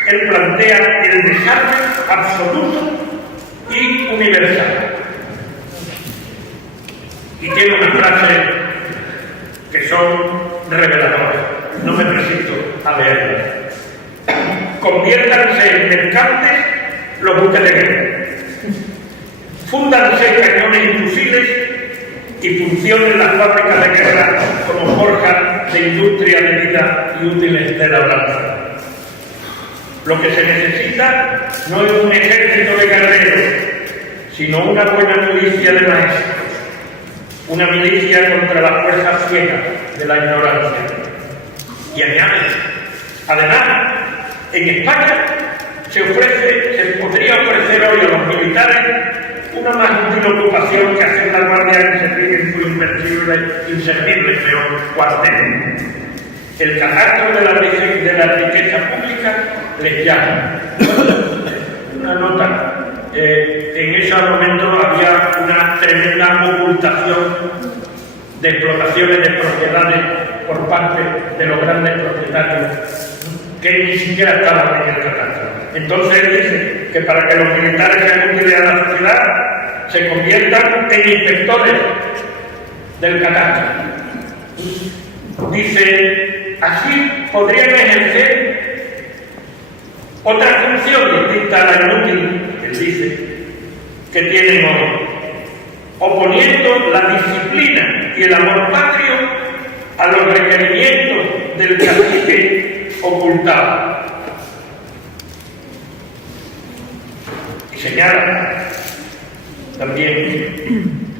Él plantea el desarme absoluto y universal. Y tiene unas frases que son reveladoras. No me resisto a leerlas. Conviértanse en mercantes los buques de guerra. Fúndanse cañones y fusiles y funcionen las fábricas de guerra como forjas de industria de vida y útiles de la labranza. Lo que se necesita no es un ejército de guerreros, sino una buena milicia de maestros, una milicia contra las fuerzas ciegas de la ignorancia. Y añade, además, en España se podría ofrecer hoy a los militares una más útil ocupación que hacer la guardia en su inservible cuartel. El catastro de la riqueza pública les llama. Una nota. En ese momento había una tremenda ocultación de explotaciones de propiedades por parte de los grandes propietarios que ni siquiera estaban en el catastro. Entonces dice que para que los militares sean útiles a la sociedad se conviertan en inspectores del catastro. Dice, así podrían ejercer otra función distinta a la inútil, él dice, que tienen hoy, oponiendo la disciplina y el amor patrio a los requerimientos del cacique ocultado. Y señala también,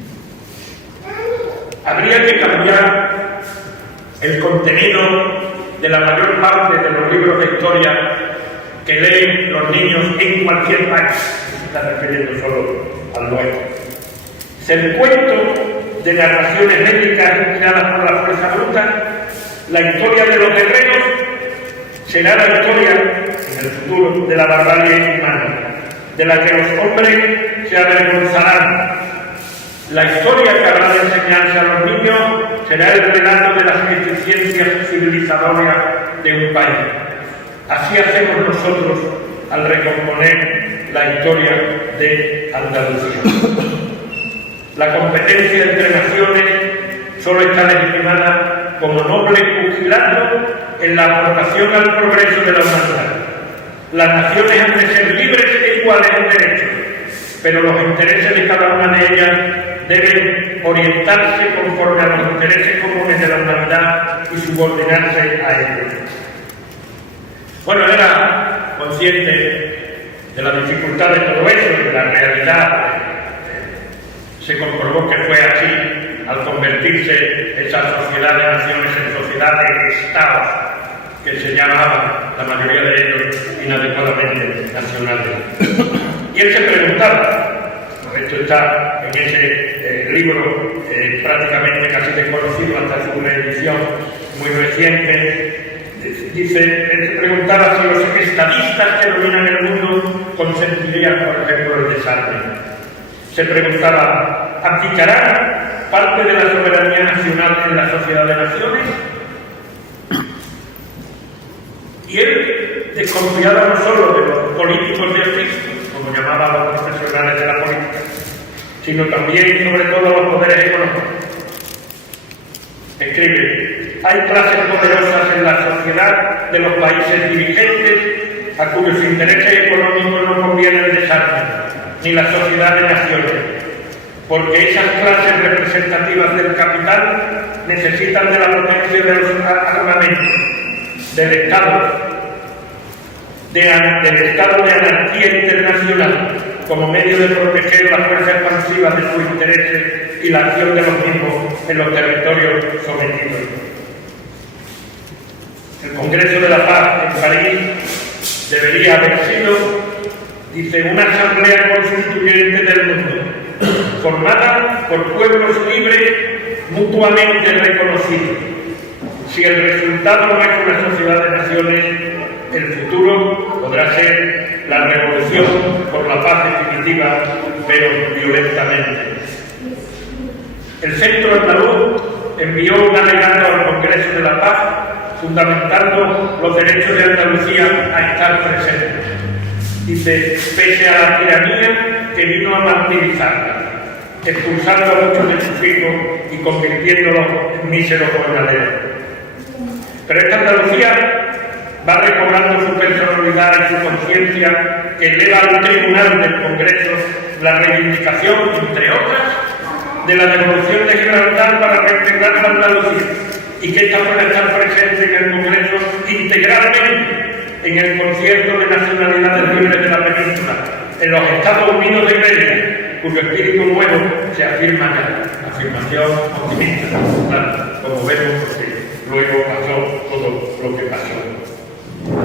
habría que cambiar el contenido de la mayor parte de los libros de historia que leen los niños en cualquier país. Se está refiriendo solo al nuestro. El cuento de narraciones médicas inspiradas por la fuerza bruta, la historia de los guerreros, será la historia, en el futuro, de la barbarie humana, de la que los hombres se avergonzarán. La historia que habrá de enseñarse a los niños será el relato de las eficiencias civilizadoras de un país. Así hacemos nosotros al recomponer la historia de Andalucía. La competencia entre naciones solo está legitimada como noble pugilato en la aportación al progreso de la humanidad. Las naciones han de ser libres e iguales en derechos, pero los intereses de cada una de ellas deben orientarse conforme a los intereses comunes de la humanidad y subordinarse a ellos. Bueno, era consciente de la dificultad de todo eso y de la realidad. Se comprobó que fue así al convertirse esa sociedad de naciones en sociedad de estados, que se llamaban, la mayoría de ellos, inadecuadamente nacionales. Y él se preguntaba, esto está en ese libro prácticamente casi desconocido hasta su reedición muy reciente, se preguntaba si los estadistas que dominan el mundo consentirían, por ejemplo, el desarme. Se preguntaba, ¿aplicará parte de la soberanía nacional en la sociedad de naciones? Y él desconfiaba no solo de los políticos de oficio, como llamaban los profesionales de la política, sino también y sobre todo los poderes económicos. Escribe, hay clases poderosas en la sociedad de los países dirigentes a cuyos intereses económicos no conviene el desarme, ni la sociedad de naciones, porque esas clases representativas del capital necesitan de la potencia de los armamentos, del Estado de anarquía internacional, como medio de proteger la fuerza expansiva de sus intereses y la acción de los mismos en los territorios sometidos. El Congreso de la Paz en París debería haber sido, dice, una asamblea constituyente del mundo, formada por pueblos libres mutuamente reconocidos. Si el resultado no es una sociedad de naciones, el futuro podrá ser la revolución por la paz definitiva, pero violentamente. El Centro Andaluz envió un alegato al Congreso de la Paz fundamentando los derechos de Andalucía a estar presentes. Dice, pese a la tiranía que vino a martirizarla, expulsando a muchos de sus hijos y convirtiéndolos en míseros jornaleros. Pero esta Andalucía va recobrando su personalidad y su conciencia, que eleva al tribunal del Congreso la reivindicación, entre otras, de la devolución de Gibraltar para reintegrar la Andalucía, y que esta pueda estar presente en el Congreso integralmente en el concierto de nacionalidades libres de la península, en los Estados Unidos de América, cuyo espíritu nuevo se afirma ya. Afirmación optimista, claro, como vemos, porque luego pasó todo lo que pasó.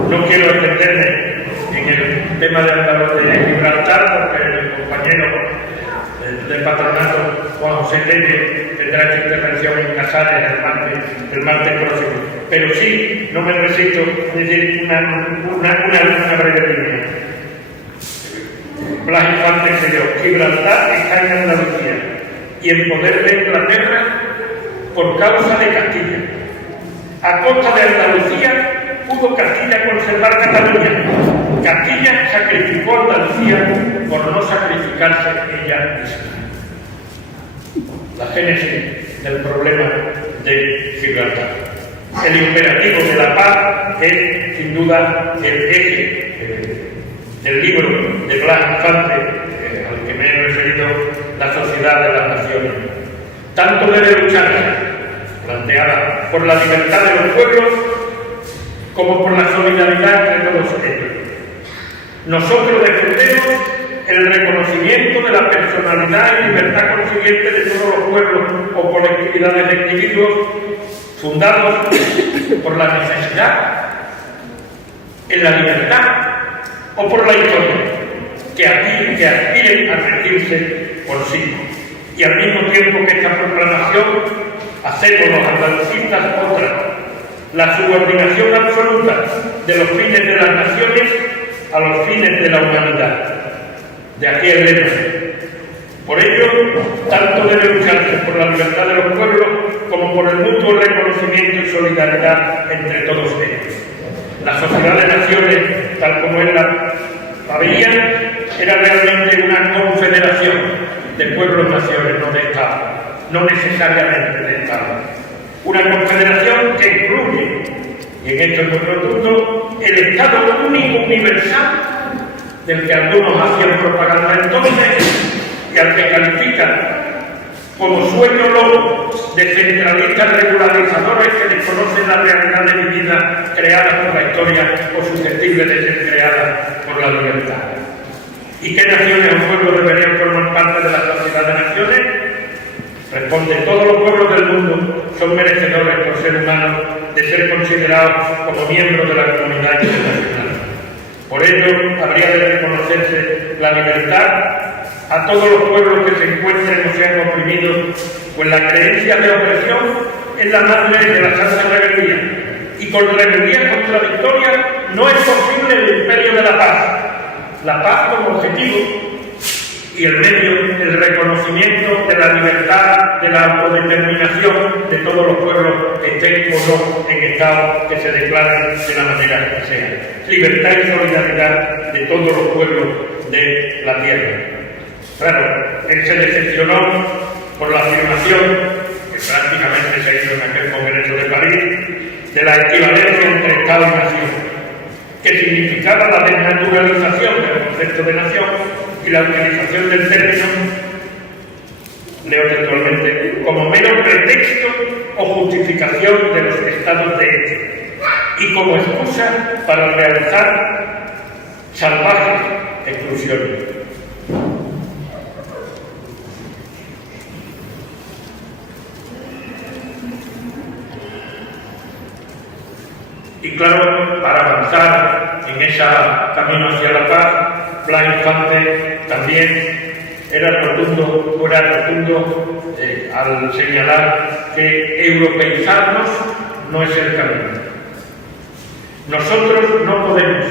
No quiero extenderme en el tema de Gibraltar, porque el compañero del patronato, Juan José Telle, tendrá esta intervención en Casares el martes próximo. Pero sí, no me resisto a decir una breve línea. Blas Infante escribió, Gibraltar está en Andalucía y en poder de Inglaterra por causa de Castilla. A costa de Andalucía pudo Castilla conservar Cataluña. Castilla sacrificó a Andalucía por no sacrificarse ella misma. La génesis del problema de Gibraltar. El imperativo de la paz es, sin duda, el eje del libro de Blas Infante, al que me he referido, La sociedad de las naciones. Tanto debe lucharse, planteada, por la libertad de los pueblos, como por la solidaridad entre todos ellos. Nosotros defendemos el reconocimiento de la personalidad y libertad consiguiente de todos los pueblos o colectividades de individuos fundados por la necesidad, en la libertad o por la historia, que aspiren a regirse por sí. Y al mismo tiempo que esta proclamación, hacemos los andalucistas otra, la subordinación absoluta de los fines de las naciones a los fines de la humanidad. De aquí el lema. Por ello, tanto debe lucharse por la libertad de los pueblos como por el mutuo reconocimiento y solidaridad entre todos ellos. La sociedad de naciones, tal como él la veía, era realmente una confederación de pueblos-naciones, no de Estado, no necesariamente de Estado. Una confederación que incluye, y en esto es nuestro punto, el Estado único universal, del que algunos hacían propaganda entonces, y al que califican como sueño loco de centralistas regularizadores que desconocen la realidad de mi vida creada por la historia o susceptible de ser creada por la libertad. ¿Y qué naciones o pueblos deberían formar parte de la sociedad de naciones? Responde, todos los pueblos del mundo son merecedores por ser humanos de ser considerados como miembros de la comunidad internacional. Por ello, habría de reconocerse la libertad a todos los pueblos que se encuentren o sean oprimidos, pues la creencia de opresión es la madre de la santa rebeldía y con rebeldías contradictorias no es posible el imperio de la paz. La paz como objetivo y el medio, el reconocimiento de la libertad, de la autodeterminación de todos los pueblos, estén o no en estado que se declaren de la manera que sea. Libertad y solidaridad de todos los pueblos de la tierra. Claro, él se decepcionó por la afirmación, que prácticamente se hizo en aquel Congreso de París, de la equivalencia entre Estado y nación, que significaba la desnaturalización del concepto de nación y la utilización del término, leo textualmente, como mero pretexto o justificación de los estados de hecho y como excusa para realizar salvajes exclusiones. Y claro, para avanzar en ese camino hacia la paz, Blas Infante también era rotundo al señalar que europeizarnos no es el camino. Nosotros no podemos,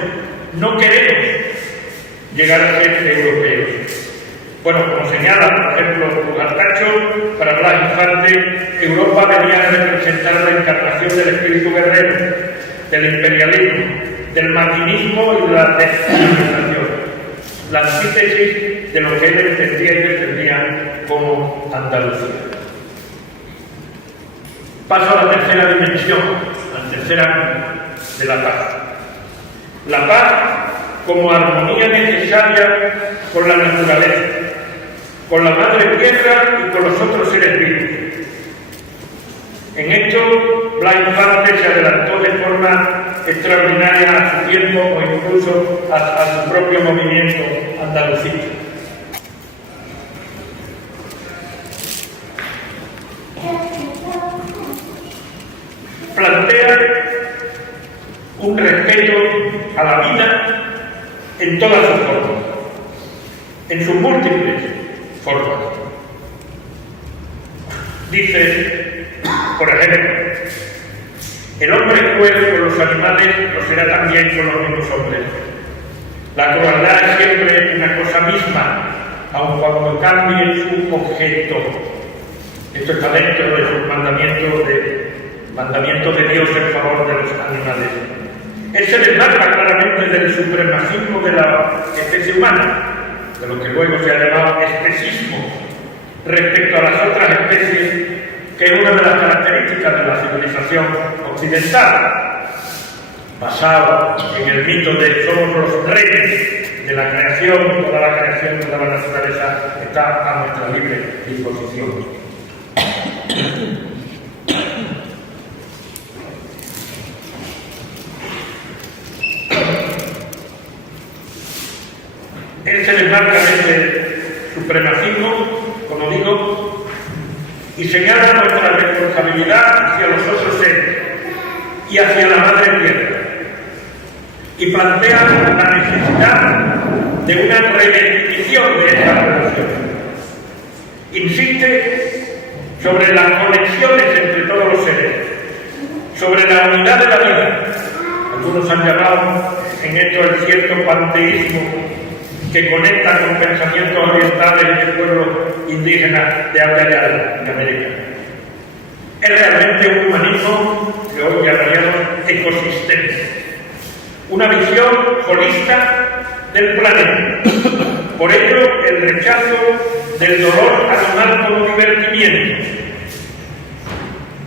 no queremos llegar a ser europeos. Bueno, como señala, por ejemplo, Ugarteche, para Blas Infante, Europa debía representar la encarnación del espíritu guerrero, del imperialismo, del maquinismo y de la descivilización, la antítesis de lo que él entendía y defendía como Andalucía. Paso a la tercera dimensión, la tercera de la paz. La paz como armonía necesaria con la naturaleza, con la madre tierra y con los otros seres vivos. En esto, Blas Infante se adelantó de forma extraordinaria a su tiempo o incluso a su propio movimiento andalucista. Plantea un respeto a la vida en todas sus formas, en sus múltiples formas. Dice, por ejemplo, el hombre cruel con los animales lo será también con los mismos hombres. La crueldad es siempre una cosa misma, aun cuando cambie su objeto. Esto está dentro de sus mandamientos de Dios en favor de los animales. Él se desmarca claramente del supremacismo de la especie humana, de lo que luego se ha llamado especismo, respecto a las otras especies, que es una de las características de la civilización occidental, basado en el mito de somos los reyes de la creación, toda la creación, toda la naturaleza está a nuestra libre disposición. Él se desmarca de este supremacismo, como digo, y señala nuestra responsabilidad hacia los otros seres y hacia la madre tierra, y plantea la necesidad de una redefinición de esta relación. Insiste sobre las conexiones entre todos los seres, sobre la unidad de la vida. Algunos han llamado en esto el cierto panteísmo que conecta con pensamientos orientales del pueblo indígena de África y América. Es realmente un humanismo que hoy llamaríamos ecosistémico, una visión holística del planeta. Por ello, el rechazo del dolor animal como divertimiento.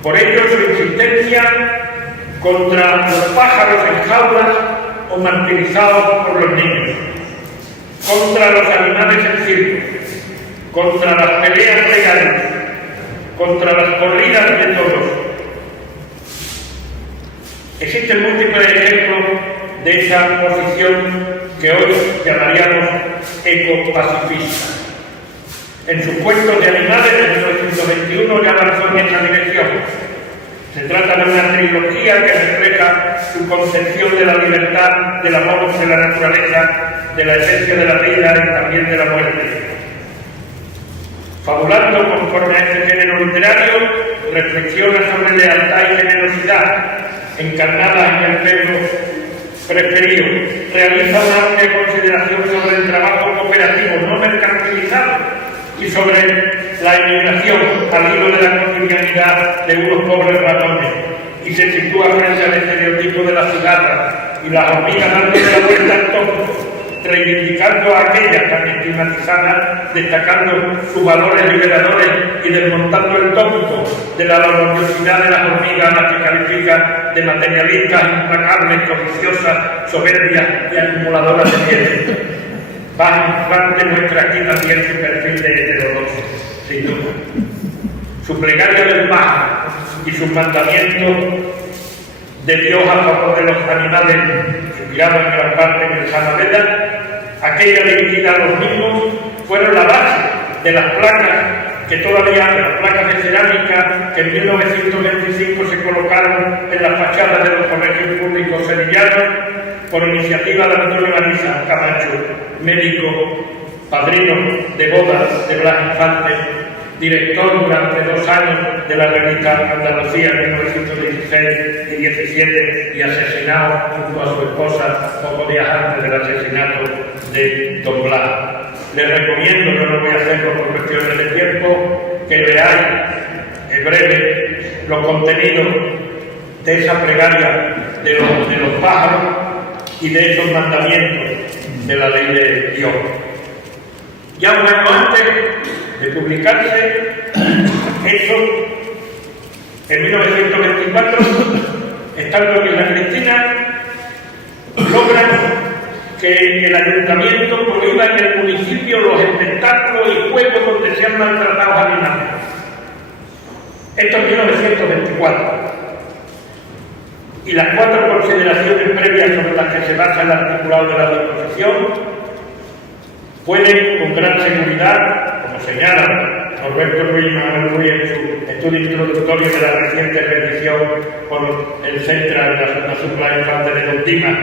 Por ello, su insistencia contra los pájaros en jaulas o martirizados por los niños, contra los animales en circo, contra las peleas legales, contra las corridas de toros. Existen múltiples ejemplos de esa posición que hoy llamaríamos ecopacifista. En sus cuentos de animales de 1921 ya avanzó en esa dirección. Se trata de una trilogía que refleja su concepción de la libertad, del amor de la naturaleza, de la esencia de la vida y también de la muerte. Fabulando conforme a este género literario, reflexiona sobre lealtad y generosidad, encarnadas en el Pedro preferido. Realiza una amplia consideración sobre el trabajo cooperativo no mercantilizado y sobre la emigración al hilo de la cotidianidad de unos pobres ratones, y se sitúa frente al estereotipo de la cigarra y las hormigas dándole la vuelta al tópico, reivindicando a aquellas tan estigmatizadas, destacando sus valores liberadores y desmontando el tópico de la laboriosidad de las hormigas, a las que califica de materialistas, implacables, codiciosas, soberbias y acumuladoras de bienes. Bastante muestra aquí también su perfil de heterodoxo, sin duda. Su plegaria del pájaro y sus mandamientos de Dios a favor de los animales, inspirados en gran parte en el Samaveda, aquella dirigida a los mismos, fueron la base de las placas que todavía, de las placas de cerámica que en 1925 se colocaron en las fachadas de los colegios públicos sevillanos por iniciativa de Antonio Ariza Camacho, médico, padrino de bodas de Blas Infante, director durante 2 años de la revista Andalucía en 1916 y 17 y asesinado junto a su esposa pocos días antes del asesinato de Don Blas. Les recomiendo, yo no voy a hacerlo por cuestiones de tiempo, que leáis en breve los contenidos de esa plegaria de los pájaros y de esos mandamientos de la ley de Dios. Ya un año antes de publicarse, eso, en 1924, estando en la Cristina, logran que el ayuntamiento prohíba en el municipio los espectáculos y juegos donde sean maltratados animales. Esto en 1924. Y las 4 consideraciones previas sobre las que se basa el articulado de la disposición pueden, con gran seguridad, como señala Norberto Ruiz y Manuel Ruiz en su estudio introductorio de la reciente reedición por el Central de la Supla Infante de Don Dimas,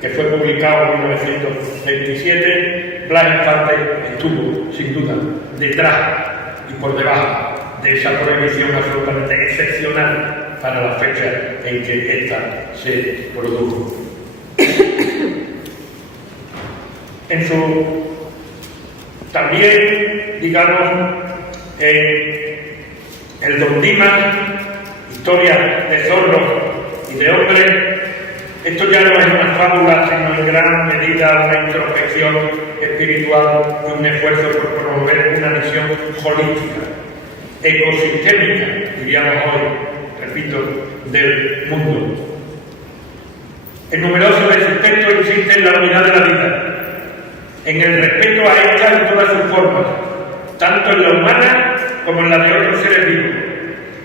que fue publicado en 1927, Blas Infante estuvo, sin duda, detrás y por debajo de esa prohibición absolutamente excepcional para la fecha en que ésta se produjo. En su también, digamos, el Don Dimas, historia de zorros y de hombres, esto ya no es una fábula, sino en gran medida una introspección espiritual y un esfuerzo por promover una visión holística, ecosistémica, diríamos hoy, repito, del mundo. En numerosos de sus textos insiste en la unidad de la vida, en el respeto a esta en todas sus formas, tanto en la humana como en la de otros seres vivos,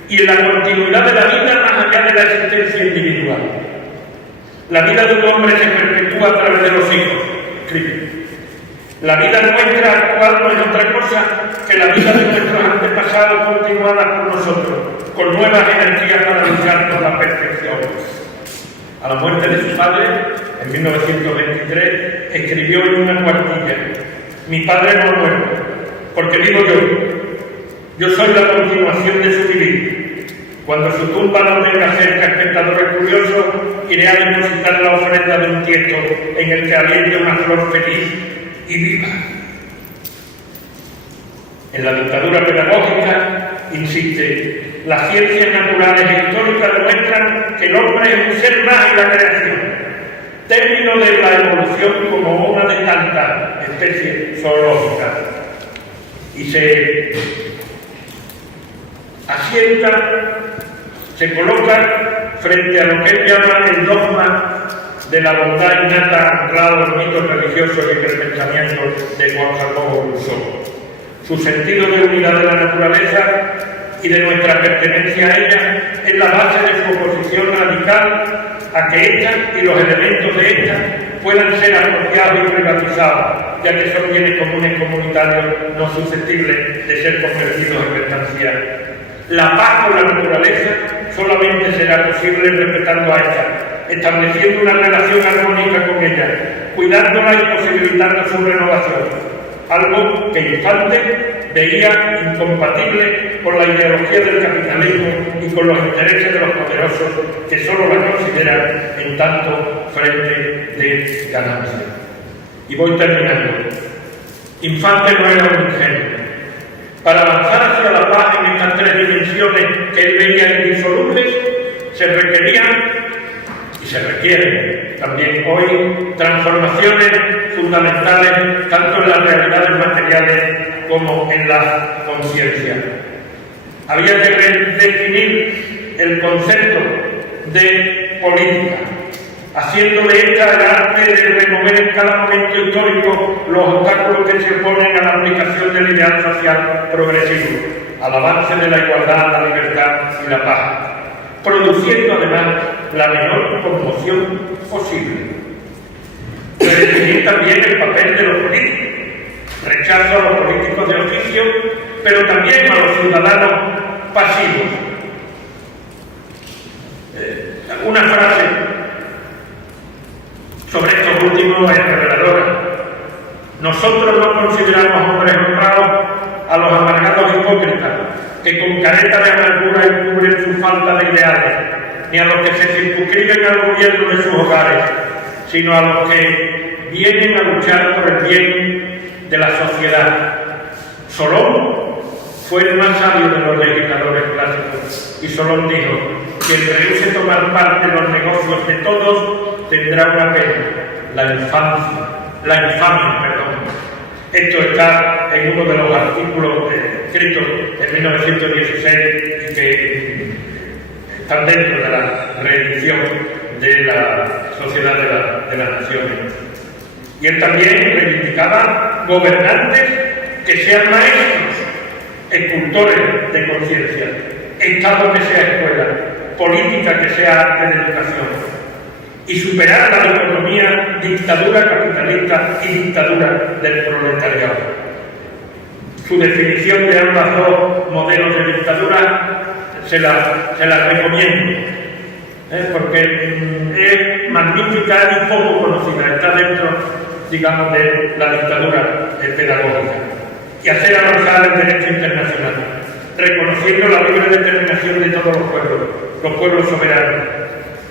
y en la continuidad de la vida más allá de la existencia individual. La vida de un hombre se perpetúa a través de los hijos, escribe. La vida nuestra actual no es otra cosa que la vida de nuestros antepasados continuada por nosotros, con nuevas energías para luchar por la perfección. A la muerte de su padre, en 1923, escribió en una cuartilla: mi padre no ha muerto, porque vivo yo. Yo soy la continuación de su vivir. Cuando su tumba no tenga cerca espectadores curiosos, iré a depositar la ofrenda de un tiesto en el que aliente una flor feliz y viva. En la dictadura pedagógica, insiste, las ciencias naturales e históricas demuestran que el hombre es un ser más en la creación, término de la evolución como una de tantas especies zoológicas, y se asienta, se coloca frente a lo que él llama el dogma de la bondad innata anclado en los mitos religiosos y en el pensamiento de Juan Jacobo Rousseau. Su sentido de unidad de la naturaleza y de nuestra pertenencia a ella es la base de su oposición radical a que esta y los elementos de esta puedan ser apropiados y privatizados, ya que son bienes comunes comunitarios no susceptibles de ser convertidos en mercancía. La paz con la naturaleza solamente será posible respetando a esta, estableciendo una relación armónica con ella, cuidándola y posibilitando su renovación. algo que Infante veía incompatible con la ideología del capitalismo y con los intereses de los poderosos, que solo la consideran en tanto frente de ganancia. Y voy terminando. Infante no era un ingenuo. Para avanzar hacia la paz en estas tres dimensiones que él veía indisolubles, se requerían y se requieren también hoy transformaciones fundamentales tanto en las realidades materiales como en la conciencia. Había que redefinir el concepto de política, haciendo de esta el arte de remover en cada momento histórico los obstáculos que se oponen a la aplicación del ideal social progresivo, al avance de la igualdad, la libertad y la paz, produciendo además la menor conmoción posible. Redefinir también el papel de los políticos, rechazo a los políticos de oficio, pero también a los ciudadanos pasivos. Una frase sobre estos últimos es reveladora. Nosotros no consideramos hombres honrados a los amargados hipócritas que con careta de amargura encubren su falta de ideales, ni a los que se circunscriben al gobierno de sus hogares, sino a los que vienen a luchar por el bien de la sociedad. Solón fue el más sabio de los legisladores clásicos, y Solón dijo: quien rehúse tomar parte en los negocios de todos tendrá una pena, la infamia. Esto está en uno de los artículos escritos en 1916 y que están dentro de la reedición de la Sociedad de las Naciones. Y él también reivindicaba gobernantes que sean maestros, escultores de conciencia, Estado que sea escuela, política que sea arte de educación, y superar la dicotomía dictadura capitalista y dictadura del proletariado. Su definición de ambas dos modelos de dictadura se la recomiendo, porque es magnífica y poco conocida, está dentro, digamos, de la dictadura pedagógica. Y hacer avanzar el derecho internacional, reconociendo la libre determinación de todos los pueblos soberanos,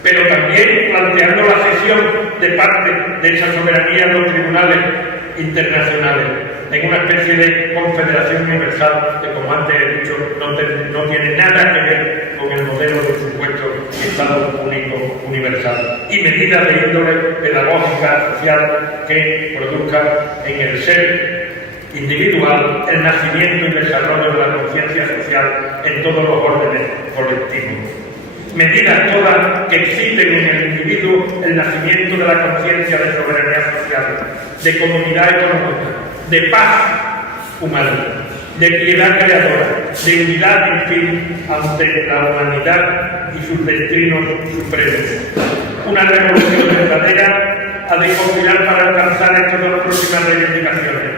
pero también planteando la cesión de parte de esa soberanía en los tribunales internacionales, en una especie de confederación universal que, como antes he dicho, no tiene nada que ver con el modelo de supuesto Estado único universal, y medidas de índole pedagógica, social, que produzcan en el ser individual el nacimiento y desarrollo de la conciencia social en todos los órdenes colectivos. Medidas todas que exciten en el individuo el nacimiento de la conciencia de soberanía social, de comunidad económica, de paz humana, de piedad creadora, de unidad, en fin, ante la humanidad y sus destinos supremos. Una revolución verdadera ha de combinar para alcanzar estas dos próximas reivindicaciones: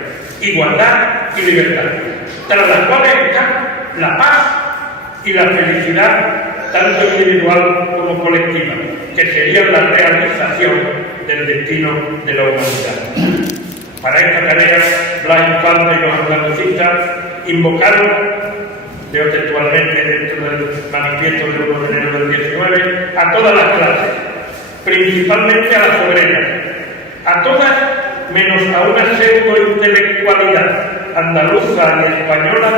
igualdad y libertad, tras las cuales están la paz y la felicidad, tanto individual como colectiva, que sería la realización del destino de la humanidad. Para esta tarea, Blas Infante y los andalucistas invocaron, leo textualmente dentro del manifiesto del 1 de enero del 19, a todas las clases, principalmente a las obreras, a todas menos a una pseudo-intelectualidad andaluza y española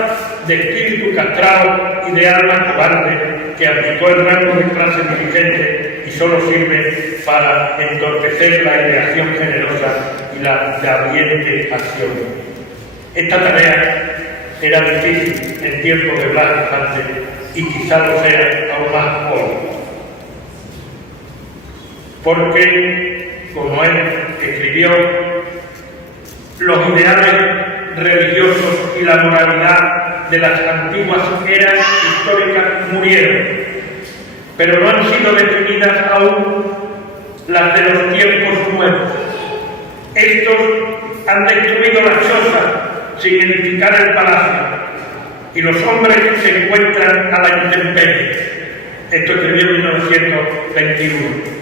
de espíritu castrado y de alma cobarde, que abdicó el rango de clase dirigente y solo sirve para entorpecer la ideación generosa y la ardiente acción. Esta tarea era difícil en tiempos de Blas Infante y quizá lo sea aún más hoy. Porque, como él escribió, los ideales religiosos y la moralidad de las antiguas eras históricas murieron, pero no han sido definidas aún las de los tiempos nuevos. Estos han destruido las chozas sin edificar el palacio, y los hombres se encuentran a la intemperie. Esto escribió en 1921.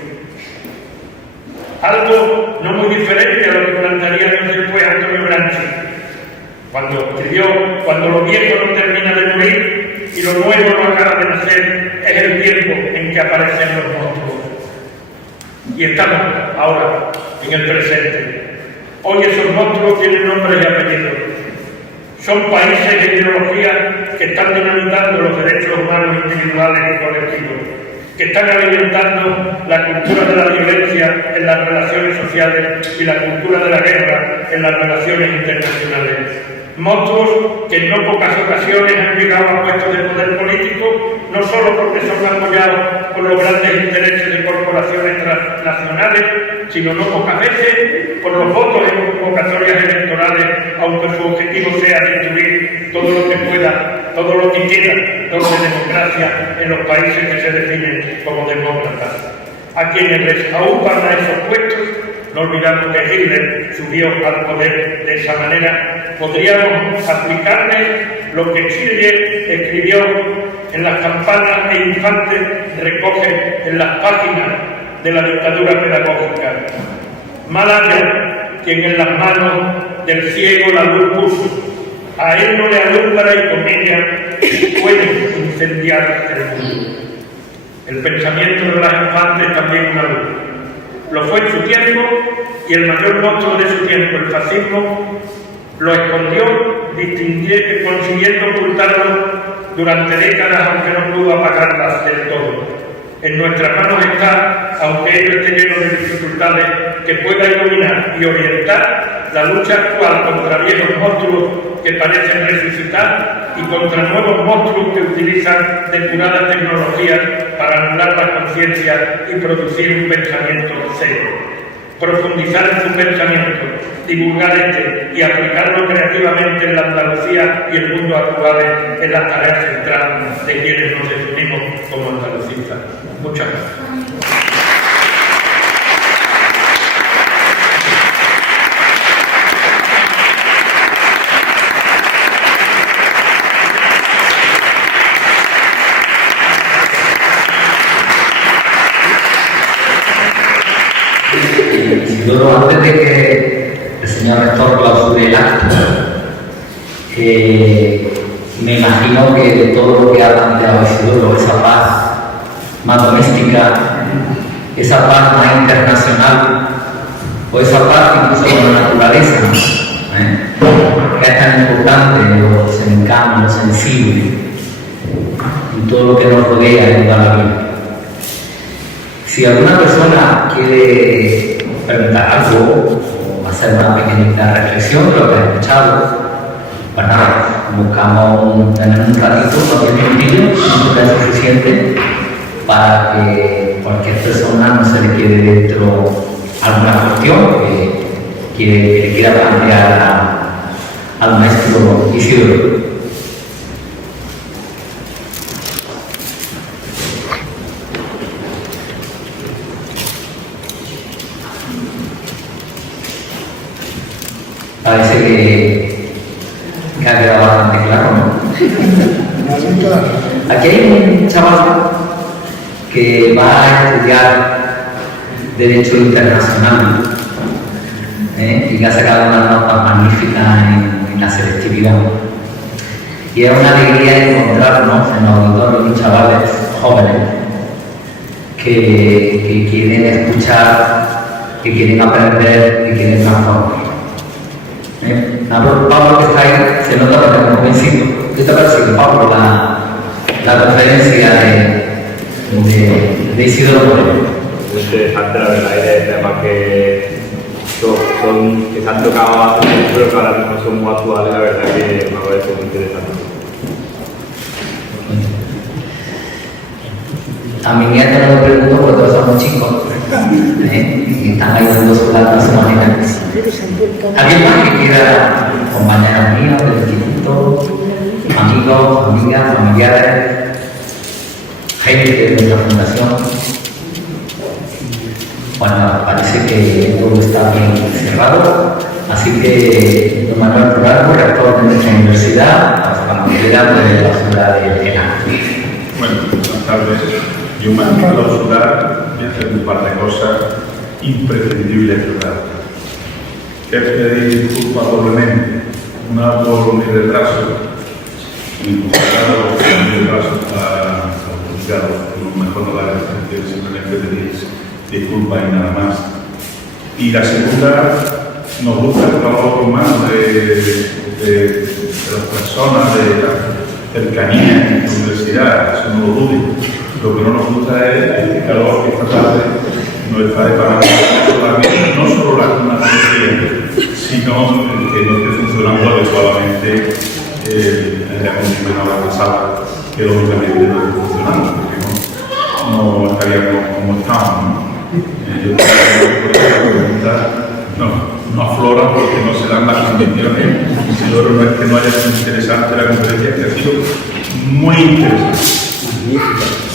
Algo no muy diferente a lo que plantearía después Antonio Gramsci, Cuando escribió, cuando lo viejo no termina de morir y lo nuevo no acaba de nacer, es el tiempo en que aparecen los monstruos. Y estamos ahora en el presente. Hoy esos monstruos tienen nombres y apellidos. Son países e ideologías que están dinamitando los derechos humanos individuales y colectivos, que están alimentando la cultura de la violencia en las relaciones sociales y la cultura de la guerra en las relaciones internacionales. Monstruos que en no pocas ocasiones han llegado a puestos de poder político, no solo porque son apoyados por los grandes intereses de corporaciones transnacionales, sino no pocas veces por los votos en convocatorias electorales, aunque su objetivo sea destruir todo lo que pueda, todo lo que queda de democracia en los países que se definen como demócratas. A quienes les aupan a esos puestos, no olvidamos que Hitler subió al poder de esa manera, podríamos aplicarles lo que Schiller escribió en las campanas e Infante recoge en las páginas de la dictadura pedagógica. Mal haya quien en las manos del ciego la luz puso, a él no le alumbra y con ella puede incendiar el mundo. El pensamiento de las infantes es también una luz. Lo fue en su tiempo y el mayor monstruo de su tiempo, el fascismo, lo escondió, consiguiendo ocultarlo durante décadas, aunque no pudo apagarlas del todo. En nuestras manos está, aunque ello esté lleno de dificultades, que pueda iluminar y orientar la lucha actual contra viejos monstruos que parecen resucitar y contra nuevos monstruos que utilizan depuradas tecnologías para anular la conciencia y producir un pensamiento cero. Profundizar en su pensamiento, divulgar este y aplicarlo creativamente en la Andalucía y el mundo actual es la tarea central de quienes nos definimos como andalucistas. Muchas gracias. Isidoro, antes de que el señor rector clausure el acto, me imagino que de todo lo que ha planteado Isidoro, esa paz más doméstica, esa paz más internacional, o esa paz incluso con la naturaleza, que es tan importante, lo cercano, lo sensible, y todo lo que nos rodea en toda la vida. Si alguna persona quiere preguntar algo o hacer una pequeñita reflexión de lo que ha escuchado, pues nada, buscamos tener un ratito, unos 10 minutillos, no es suficiente para que cualquier persona no se le quede dentro alguna cuestión que quiera plantear al maestro Isidoro. Parece que ha quedado bastante claro, ¿no? Aquí hay un chaval que va a estudiar Derecho Internacional y que ha sacado unas notas magníficas en la selectividad. Y es una alegría encontrarnos en los auditorios de chavales jóvenes que quieren escuchar, que quieren aprender, que quieren transformar. Pablo, que está ahí, se nota que está convencido. ¿Qué te parece, Pablo, la conferencia de Isidoro Moreno? Muy interesante, la verdad, y de temas que se han tocado hace mucho, pero que ahora mismo son muy actuales, la verdad que me parece muy interesante. A mi nieta no me pregunto porque todos somos chicos y están ahí dando sus latas imaginarias. ¿Alguien más que quiera, compañeros míos del instituto, amigos, amigas, familiares, gente de nuestra fundación? Bueno, parece que todo está bien cerrado, así que don Manuel Rural, rector de nuestra universidad, hasta la autoridad de la ciudad de Ena. Bueno, buenas tardes. Yo me voy a clausurar y hacer un par de cosas imprescindibles. Que es pedir disculpas doblemente una por mi retraso, mi retraso a juzgado, mejor no dar explicaciones, simplemente pedir disculpas y nada más. Y la segunda, nos gusta el trabajo humano de las personas, de la cercanía en la universidad, eso no lo dude. Lo que no nos gusta es este calor que esta tarde nos está deparando no solo la climatología, sino que no esté funcionando adecuadamente el aire acondicionado de la sala, que lógicamente no está funcionando, porque no estaríamos como estamos, ¿no? Yo creo que la pregunta no aflora porque no se dan las condiciones. Si no es que no haya sido interesante la conferencia, que ha sido muy interesante,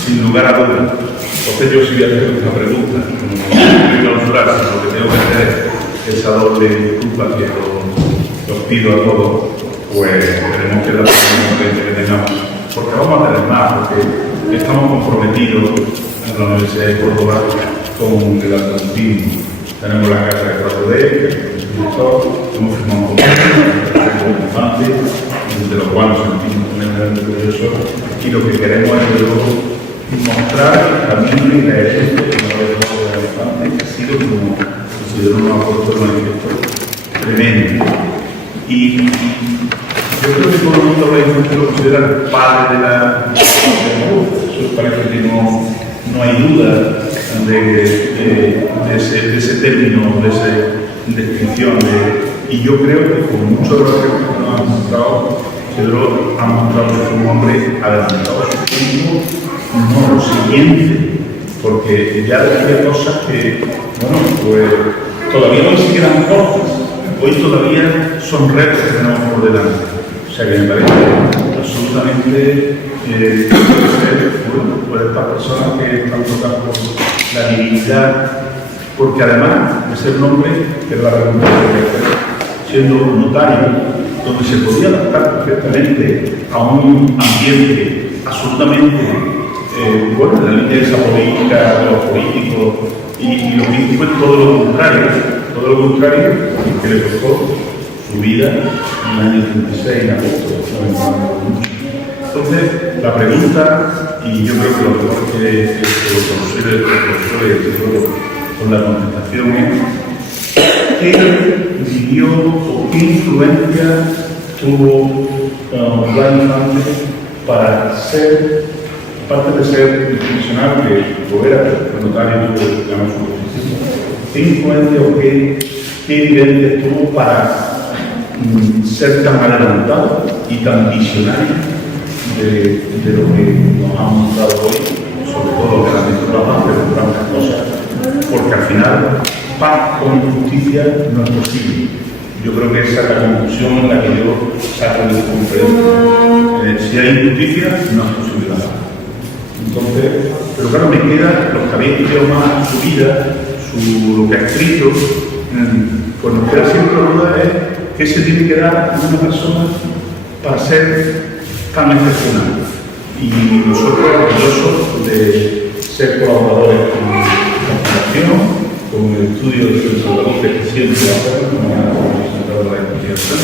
sin lugar a dudas. Entonces yo sí voy a hacer una pregunta, no voy a clausurar, sino que tengo que hacer esa doble disculpa que os pido a todos, pues tenemos que dar la conferencia que tengamos, porque vamos a tener más, porque estamos comprometidos en la Universidad de Córdoba con el atletismo. Tenemos la casa de 4D, que es el director, hemos firmado un contrato con infantes, de lo cual nos sentimos tremendamente orgullosos, y lo que queremos es luego mostrar el camino y la herencia que nos ha dejado de infantes, que ha sido, como considero, un aporte manifiesto tremendo. Y yo creo que todo el mundo lo considera el padre de la eso parece que no hay duda de ese término, de esa descripción. Y yo creo que con mucho de lo que nos han mostrado, Pedro ha mostrado que es un hombre adelantado a su tiempo, no lo siguiente, porque ya decía cosas que, bueno, pues todavía no siquiera eran cortas, hoy todavía son retos que tenemos por delante. O sea que me parece absolutamente por estas personas que están tocadas por la divinidad, porque además de ser un hombre que es la redundancia siendo un notario, donde se podía adaptar perfectamente a un ambiente absolutamente bueno, en la línea de esa política, de los políticos, y lo que hizo fue todo lo contrario, que le costó su vida en el año 36, en agosto de 1991. Entonces, la pregunta, y yo creo que lo mejor que los profesores con la contestación es: ¿qué vivió o qué influencia tuvo Blas Infante para ser, aparte de ser institucional, que lo era, el notario tuvo, digamos, su posición, qué influencia o qué evidencia tuvo para ser tan adelantado y tan visionario de lo que nos ha mostrado hoy, sobre todo que han visto tantas cosas, porque al final paz con injusticia no es posible. Yo creo que esa es la conclusión en la que yo saco de esta conferencia. Si hay injusticia, no es posible la paz. Entonces, pero claro, me queda los que habéis estudiado más su vida, lo que ha escrito, pues nos queda siempre la duda es qué se tiene que dar a una persona para ser tan excepcional. Y nosotros orgullosos de ser colaboradores con la Fundación, con el estudio de los salvadoreños que siempre hacemos, como la de la investigación,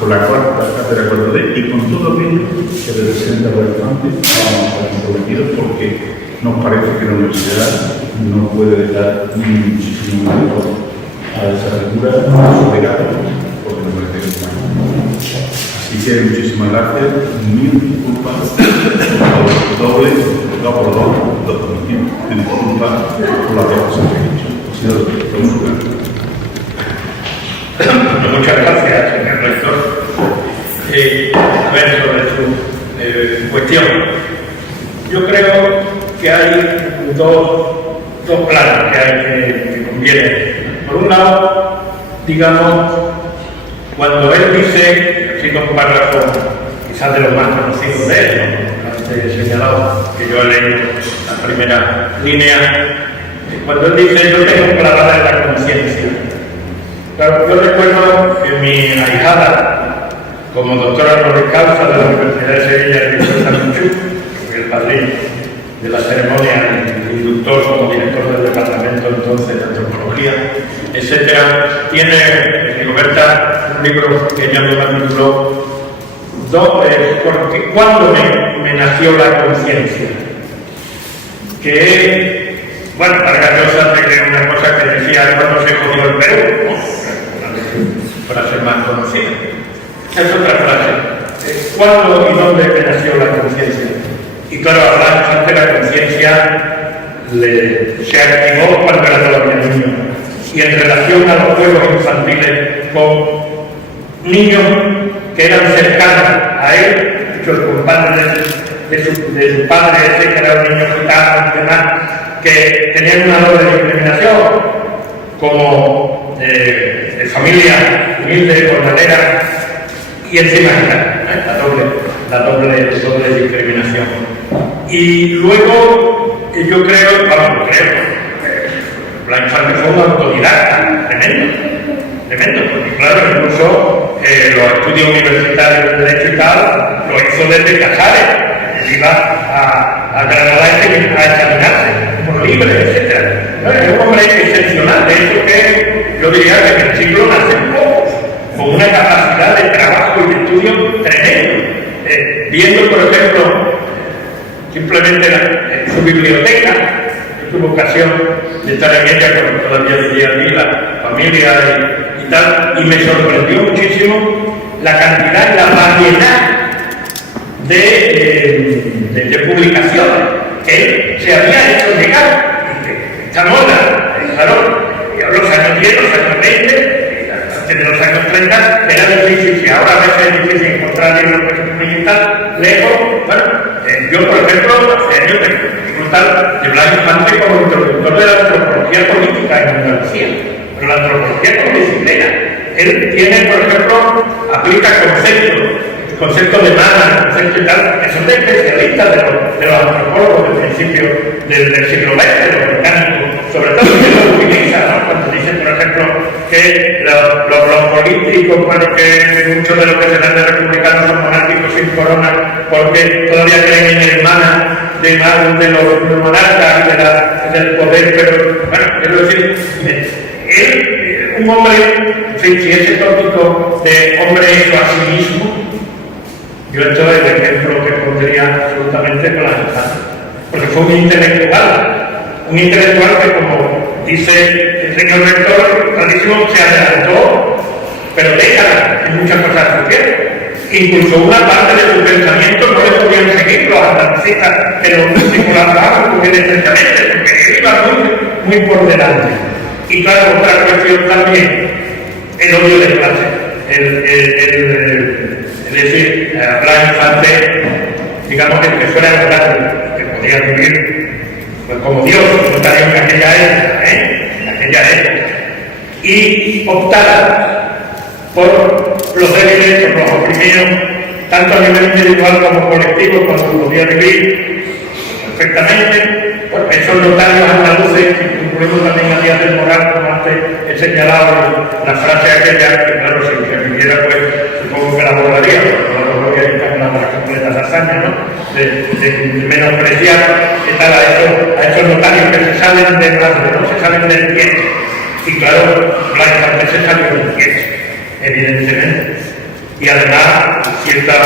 con la cuarta cátedra 4D y con todo aquello que representa a los estudiantes, estamos comprometidos porque nos parece que la universidad no puede dejar muchísimo valor a esa figura, a su legado, porque nos parece que es humano. Así que muchísimas gracias, mil disculpas por disculpas por las dos cosas que he dicho. Ha sido todo un gran. Muchas gracias, señor rector. A ver, sobre su cuestión. Yo creo que hay dos planos que conviene. Por un lado, digamos, cuando él dice, cito un párrafo quizás de los más conocidos de él, ¿no? Antes señalado, que yo he leído la primera línea, cuando él dice: yo tengo clavada en la conciencia. Claro, yo recuerdo que mi ahijada, como doctora honoris causa de la Universidad de Sevilla, el director Sanchú, que fue el padrino de la ceremonia, el inductor como director del departamento entonces de antropología, etcétera, tiene, Rigoberta, un libro que ya me tituló ¿Cuándo me nació la conciencia? Que, bueno, Vargas Llosa tiene una cosa que decía cuando se jodió el Perú, ¿no? Frase más conocida. Es otra frase. ¿Cuándo y dónde me nació la conciencia? Y claro, hablamos antes, la conciencia se activó cuando era todavía niño. Y en relación a los juegos infantiles con niños que eran cercanos a él, sus compadres de su padre, ese que era un niño gitano y demás, que tenían una doble discriminación, como de familia humilde, jornalera, y encima la doble discriminación. Y luego, yo creo, la Infante fue una autodidacta, tremendo, porque claro, incluso los estudios universitarios de Derecho y tal, lo hizo desde Casares, él iba a Granada a examinarse, por libre, etc. Bueno, es un hombre excepcional, de hecho que yo diría que en el siglo nacen pocos, con una capacidad de trabajo y de estudio tremendo, viendo, por ejemplo, simplemente su biblioteca, tuvo ocasión de estar en ella cuando todavía vivía aquí la familia y tal, y me sorprendió muchísimo la cantidad y la variedad de publicaciones que él se había hecho llegar. Esta moda, claro, los años 10, los años 20, antes de los años 30, era difícil, y ahora a veces es difícil encontrar libros que se publican lejos. Bueno, yo, por ejemplo, hace años de Blas Infante como introductor de la antropología política en Andalucía, pero la antropología como disciplina. Él tiene, por ejemplo, aplica conceptos de mana, conceptos y tal, que son de especialistas de los antropólogos del principio del siglo XX, de los británicos, sobre todo que los utiliza, ¿no? Cuando dicen, por ejemplo, que los políticos, bueno, que muchos de los que se dan de republicanos son monárquicos sin corona, porque todavía creen en el mana de los monarcas y del poder, pero bueno, quiero decir, él, un hombre, si ese tópico de hombre hecho a sí mismo, yo esto es el ejemplo que pondría absolutamente con la infancia, porque fue un intelectual que, como dice el señor rector, clarísimo, se adelantó, pero décadas en muchas cosas surgieron. Incluso una parte de su pensamiento no le podían seguir los andalucistas que lo colaboraban con él estrechamente, porque él iba muy por delante. Y claro, otra cuestión también, el odio de clase, es decir, Blas Infante, digamos que fuera grande, que podía vivir pues, como Dios, notario en aquella época, y optara por los débiles, por los oprimidos, tanto a nivel individual como colectivo, cuando podía vivir perfectamente. Bueno, esos notarios andaluces, incluimos también a Díaz del Moral, como antes he señalado, la frase aquella, que claro, si se viviera, pues supongo que la borraría, pero no lo voy a editar en las completas hazañas, ¿no? De menospreciar y tal a esos notarios que se salen de ¿no? Se salen del pie. Y claro, Blas Infante se salió del pie, evidentemente. Y además, ciertos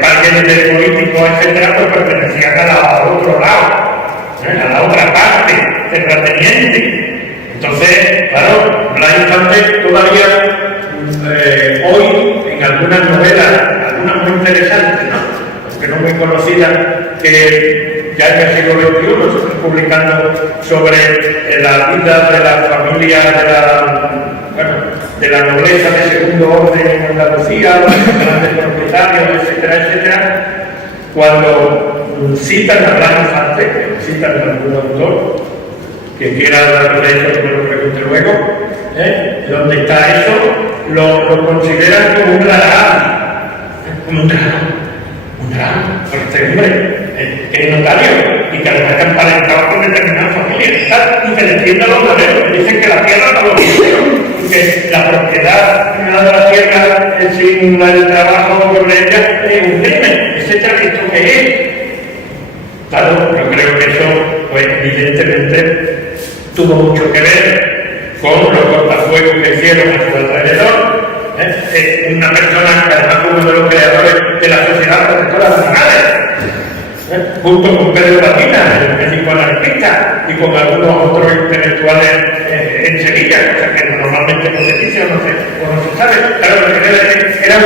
márgenes políticos, etcétera, pues pertenecían al otro lado, a la otra parte terrateniente. Entonces, claro, Blas Infante todavía hoy, en algunas novelas, algunas muy interesantes, ¿no? Aunque no muy conocidas, que ya en el siglo XXI se están publicando sobre la vida de la familia, de la nobleza de segundo orden en Andalucía, los grandes propietarios, etcétera, etcétera. Cuando citan a Blas Infante, citan a algún autor, que quiera hablar de eso, que me lo pregunte luego, ¿dónde está eso? Lo consideran como un drama, por este hombre, que es notario, y que además está emparentado con determinadas familias, y que defiende a los obreros, que dicen que la tierra no lo hicieron, y que la propiedad de la tierra sin el trabajo sobre ella es un crimen, etcétera, ¿esto qué es? Claro, yo creo que eso, pues evidentemente, tuvo mucho que ver con los cortafuegos que hicieron a su alrededor, una persona que además fue uno de los creadores de la Sociedad Protectora de Animales, junto con Pedro Batina, el médico anarquista, y con algunos otros intelectuales en Sevilla, cosa que normalmente no se dice o no se sabe. Claro, lo que era un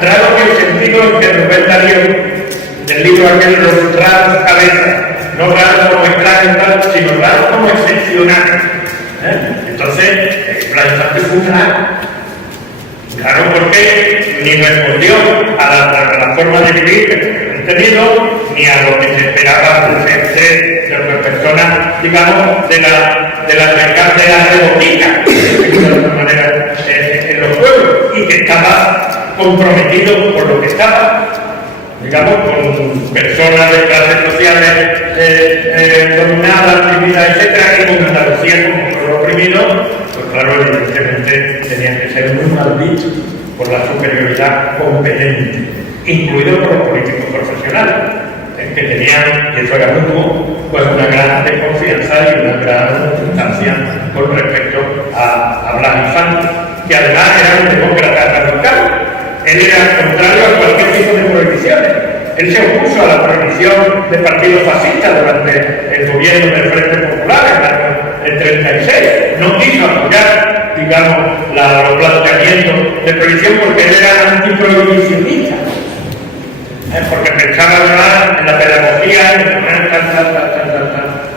raro en el sentido que Rubén Darío, del libro aquel, los raros cabezas, no raros como extraños, sino raros como excepcionales. Entonces, la Infante fue un raro. Claro, porque ni respondió a la forma de vivir que han tenido, ni a lo que se esperaba de las personas, digamos, de la mercancía rebotica, de alguna manera, en los pueblos, y que estaba comprometido por lo que estaba, digamos, con personas de clases sociales dominadas, oprimidas, etc., y con Andalucía como pueblo oprimido. Pues claro, evidentemente tenían que ser muy mal vistos por la superioridad competente, incluido por los políticos profesionales, que tenían, y eso era mutuo, pues una gran desconfianza y una gran distancia con respecto a Blas Infante, que además era un demócrata radical. Él era contrario a cualquier tipo de prohibiciones. Él se opuso a la prohibición de partidos fascistas durante el gobierno del Frente Popular en el 36. No quiso apoyar, digamos, los planteamientos de prohibición porque él era antiprohibicionista. Porque pensaba más en la pedagogía, en tal.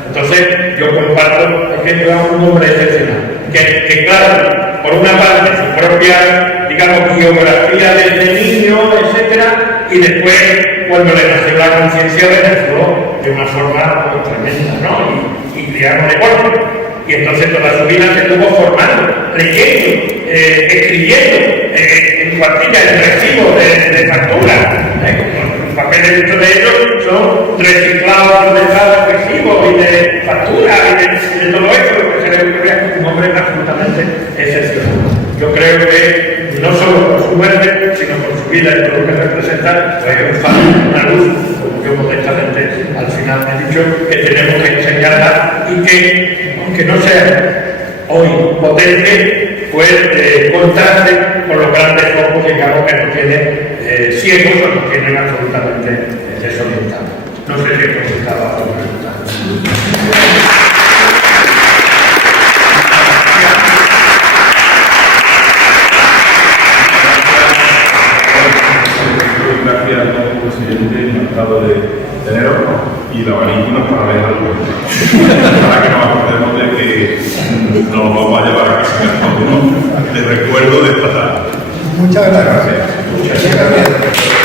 Entonces, yo comparto, es que yo era un hombre excepcional. Que claro, por una parte, su propia, digamos, biografía desde niño, etcétera, y después, cuando le nació la conciencia, le nació de una forma tremenda, ¿no? Y criaron de golpe. Y entonces toda su vida se estuvo formando, leyendo, escribiendo, en cuartillas, en recibos de factura. Los papeles, muchos de ellos son reciclados de cada recibo y de factura y de todo esto, lo que se le ocurre a un hombre absolutamente excepcional. Yo creo que no solo por su muerte, sino por su vida y por lo que representa, pues un faro, una luz, como yo modestamente al final me he dicho, que tenemos que enseñarla y que, aunque no sea hoy potente, pues contraste con los grandes focos, digamos, que nos tienen ciegos o nos tienen absolutamente desorientados. No sé si he contestado a tu pregunta. Gracias, presidente, encantado de teneros, y la varícula para dejarlo, para que nos acordemos de que nos vamos a llevar a casa de recuerdo de esta tarde. Muchas gracias. Muchas gracias.